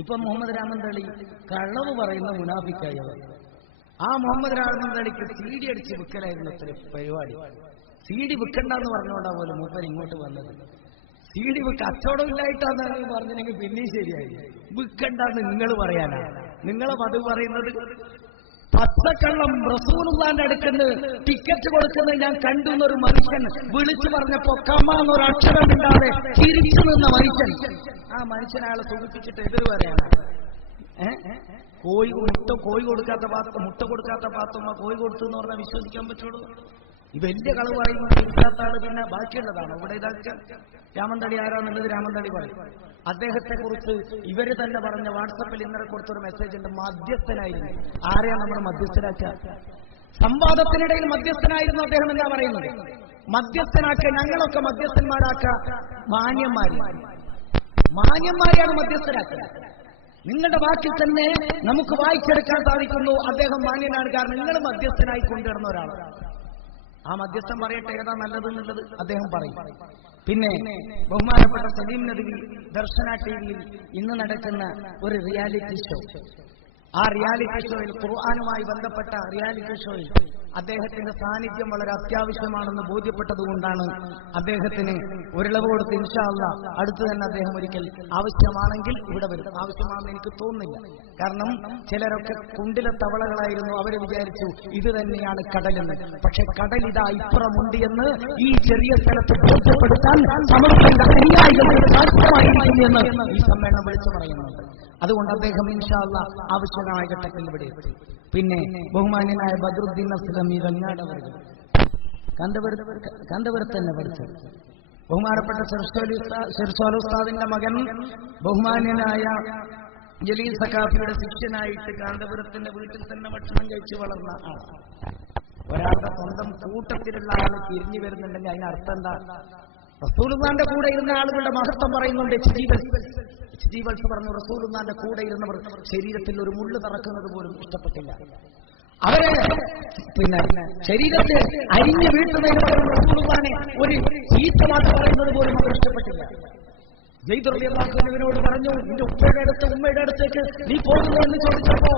ഇപ്പൊ മുഹമ്മദ് രാമന്തളി കള്ളവ് പറയുന്ന മുനാഫിക്കായി അവർ. ആ മുഹമ്മദ് രാമന്തളിക്ക് CD അടിച്ച് വിൽക്കലായിരുന്നു അത്ര പരിപാടി. CD വിൽക്കണ്ടെന്ന് പറഞ്ഞുകൊണ്ടാ പോലും മൂപ്പർ ഇങ്ങോട്ട് വന്നത്. CD കച്ചവടം ഇല്ലായിട്ടാന്ന് പറഞ്ഞെങ്കിൽ പിന്നെയും ശരിയായി. വിൽക്കണ്ടെന്ന് നിങ്ങൾ പറയാനാണ്. നിങ്ങളെ പതിവ് പറയുന്നത് പച്ചക്കള്ളം റസൂലുള്ളാന്റെ അടുക്കന്ന് ടിക്കറ്റ് കൊടുക്കുന്നത് ഞാൻ കണ്ടു എന്നൊരു മനുഷ്യൻ വിളിച്ചു പറഞ്ഞപ്പോ കമാന്നൊരു അക്ഷരം ഇല്ലാതെ തിരിച്ചു നിന്ന മനുഷ്യൻ. ആ മനുഷ്യൻ അയാളെ സൂചിപ്പിച്ചിട്ട് എതിര് പറയാനാണ്. കോഴി കൊടുക്കാത്ത പാത്തുമ്മ കോഴി കൊടുത്തു എന്ന് പറഞ്ഞാൽ വിശ്വസിക്കാൻ പറ്റുള്ളൂ? ഈ വലിയ കളവ് പറയുമ്പോൾ ഇല്ലാത്ത ആള് പിന്നെ ബാക്കിയുള്ളതാണ്. ഇവിടെ ഇതാക്കിയ രാമന്തളി ആരാന്നുള്ളത് രാമന്തളി പറയും. അദ്ദേഹത്തെ കുറിച്ച് ഇവര് തന്നെ പറഞ്ഞ വാട്സപ്പിൽ ഇന്നലെ കൊടുത്തൊരു മെസ്സേജ് ഉണ്ട്, മധ്യസ്ഥനായിരുന്നു. ആരെയാണ് നമ്മൾ മധ്യസ്ഥനാക്കുക? സംവാദത്തിനിടയിൽ മധ്യസ്ഥനായിരുന്നു അദ്ദേഹം. എന്താ പറയുന്നത്? മധ്യസ്ഥനാക്കുക, ഞങ്ങളൊക്കെ മധ്യസ്ഥന്മാരാക്കുക. മാന്യന്മാരെയാണ് മധ്യസ്ഥരാക്കുക. നിങ്ങളുടെ വാക്കിൽ തന്നെ നമുക്ക് വായിച്ചെടുക്കാൻ സാധിക്കുന്നു അദ്ദേഹം മാന്യനാണ്. കാരണം നിങ്ങൾ മധ്യസ്ഥനായി കൊണ്ടുവരുന്ന ഒരാളാണ്. ആ മധ്യസ്ഥൻ പറയട്ടെ ഏതാ നല്ലതെന്നുള്ളത് അദ്ദേഹം പറയും. പിന്നെ ബഹുമാനപ്പെട്ട സലീം നദവി ദർശന ടിവിയിൽ ഇന്ന് നടക്കുന്ന ഒരു റിയാലിറ്റി ഷോ, ആ റിയാലിറ്റി ഷോയിൽ ഖുർആനുമായി ബന്ധപ്പെട്ട റിയാലിറ്റി ഷോയിൽ അദ്ദേഹത്തിന്റെ സാന്നിധ്യം വളരെ അത്യാവശ്യമാണെന്ന് ബോധ്യപ്പെട്ടതുകൊണ്ടാണ് അദ്ദേഹത്തിന് ഒരിളവ് കൊടുത്ത് ഇൻഷാ അല്ലാഹ് അടുത്ത് തന്നെ അദ്ദേഹം ഒരിക്കൽ ആവശ്യമാണെങ്കിൽ ഇവിടെ വരും. ആവശ്യമാണെന്ന് എനിക്ക് തോന്നുന്നില്ല. കാരണം ചിലരൊക്കെ കുണ്ടിലെ തവളകളായിരുന്നു. അവര് വിചാരിച്ചു ഇത് തന്നെയാണ് കടലെന്ന്. പക്ഷെ കടൽ ഇതാ ഇപ്പുറമുണ്ട് എന്ന് ഈ ചെറിയ സ്ഥലത്ത് ബോധ്യപ്പെടുത്താൻ സമർപ്പിക്കുന്ന അനുയായികൾ ഈ സമ്മേളനം വിളിച്ചു പറയുന്നുണ്ട്. അതുകൊണ്ട് അദ്ദേഹം ഇൻഷാ അല്ലാഹ് ആവശ്യമായ ഘട്ടത്തിൽ ഇവിടെ എത്തി. പിന്നെ ബഹുമാന്യനായ ബദറുദ്ദീൻ അസ്ലമി വെങ്ങാടവർ കാന്തപുരത്ത് തന്നെ പഠിച്ചത്. ബഹുമാനപ്പെട്ട ശിർശോൽ ഉസ്താദിന്റെ മകൻ ബഹുമാന്യനായ ജലീൽ സഖാഫിയുടെ ശിഷ്യനായിട്ട് കാന്തപുരത്തിന്റെ വീട്ടിൽ തന്നെ ഭക്ഷണം കഴിച്ചു വളർന്ന ആളാണ്. ഒരാളുടെ സ്വന്തം കൂട്ടത്തിലുള്ള ആള് തിരിഞ്ഞു വരുന്നുണ്ടെങ്കിൽ അതിനർത്ഥം എന്താ? റസൂലുള്ളാന്റെ കൂടെ ഇരുന്ന ആളുകളുടെ മഹത്വം പറയുന്നുണ്ട്. എച്ച് ജി വത്സ് പറഞ്ഞു, റസൂലുള്ളാന്റെ കൂടെ ഇരുന്നവർ ശരീരത്തിൽ ഒരു മുള്ളു തറക്കുന്നത് പോലും ഇഷ്ടപ്പെട്ടില്ല. അവരെ പിന്നെ ശരീരത്തെ അരിഞ്ഞു വീട്ടുന്നതിന് പകരം റസൂലുള്ളാഹിനെ ഒരു ചീത്ത വാക്ക് പറയുന്നത് പോലും അവർ ഇഷ്ടപ്പെട്ടില്ല. സെയ്ദ് റളിയല്ലാഹു അൻഹുവിനോട് പറഞ്ഞു, നിന്റെ ഉപ്പയുടെ അടുത്ത് ഉമ്മയുടെ അടുത്തേക്ക് നീ പോകുന്നു എന്ന് ചോദിച്ചപ്പോ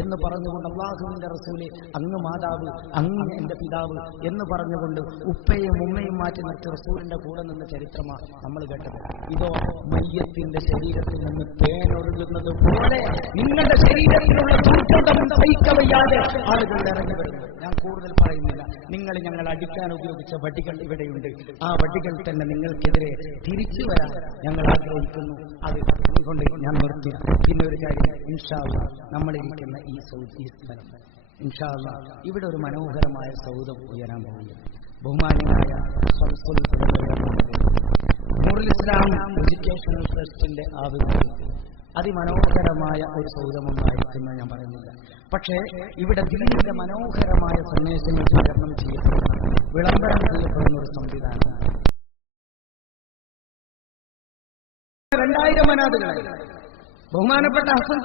എന്ന് പറഞ്ഞുകൊണ്ട് അല്ലാഹുവിന്റെ റസൂലെ അങ്ങ് മാതാവ്, അങ്ങ് എന്റെ പിതാവ് എന്ന് പറഞ്ഞുകൊണ്ട് ഉപ്പയും ഉമ്മയും മാറ്റി നിർത്തി റസൂലിന്റെ കൂടെ നിന്ന് ചരിത്രമാണ് നമ്മൾ കേട്ടത്. ഇതോ മയ്യത്തിന്റെ ശരീരത്തിൽ നിന്ന് തേനൊഴുകുന്നത് പോലെ നിങ്ങളുടെ ശരീരത്തിലുള്ള ദുർഗന്ധം സഹിക്കവയ്യാതെ ആളുകൾ ഇറങ്ങി വരുന്നു. ഞാൻ കൂടുതൽ പറയുന്നില്ല. നിങ്ങൾ ഞങ്ങൾ അടിക്കാൻ ഉപയോഗിച്ച വടികൾ ഇവിടെയുണ്ട്. ആ വടികൾ തന്നെ നിങ്ങൾക്കെതിരെ തിരിച്ചു വരാൻ ഞങ്ങൾ ആഗ്രഹിക്കുന്നു. അത് കൊണ്ട് ഞാൻ നിർത്തി. പിന്നെ ഒരു കാര്യം, ഇൻഷാ അല്ലാഹ് നമ്മളിരിക്കുന്ന ഈ സ്ഥലം ഇൻഷാ അല്ലാഹ് ഇവിടെ ഒരു മനോഹരമായ സൗധം ഉയരാൻ പോകുന്നു. ബഹുമാന്യനായ നൂറുൽ ഇസ്ലാം എഡ്യൂക്കേഷണൽ ട്രസ്റ്റിന്റെ ആഭിമുഖ്യത്തിൽ അതിമനോഹരമായ ഒരു സൗധമൊന്നായിരിക്കുന്ന ഞാൻ പറയുന്നില്ല. പക്ഷേ ഇവിടെ ദീനിന്റെ മനോഹരമായ സന്ദേശങ്ങൾ വിതരണം ചെയ്യപ്പെടുന്ന, വിളംബരം ചെയ്യപ്പെടുന്ന ഒരു സംവിധാനം 2000 അനാഥകളെ ബഹുമാനപ്പെട്ട ഹസൻ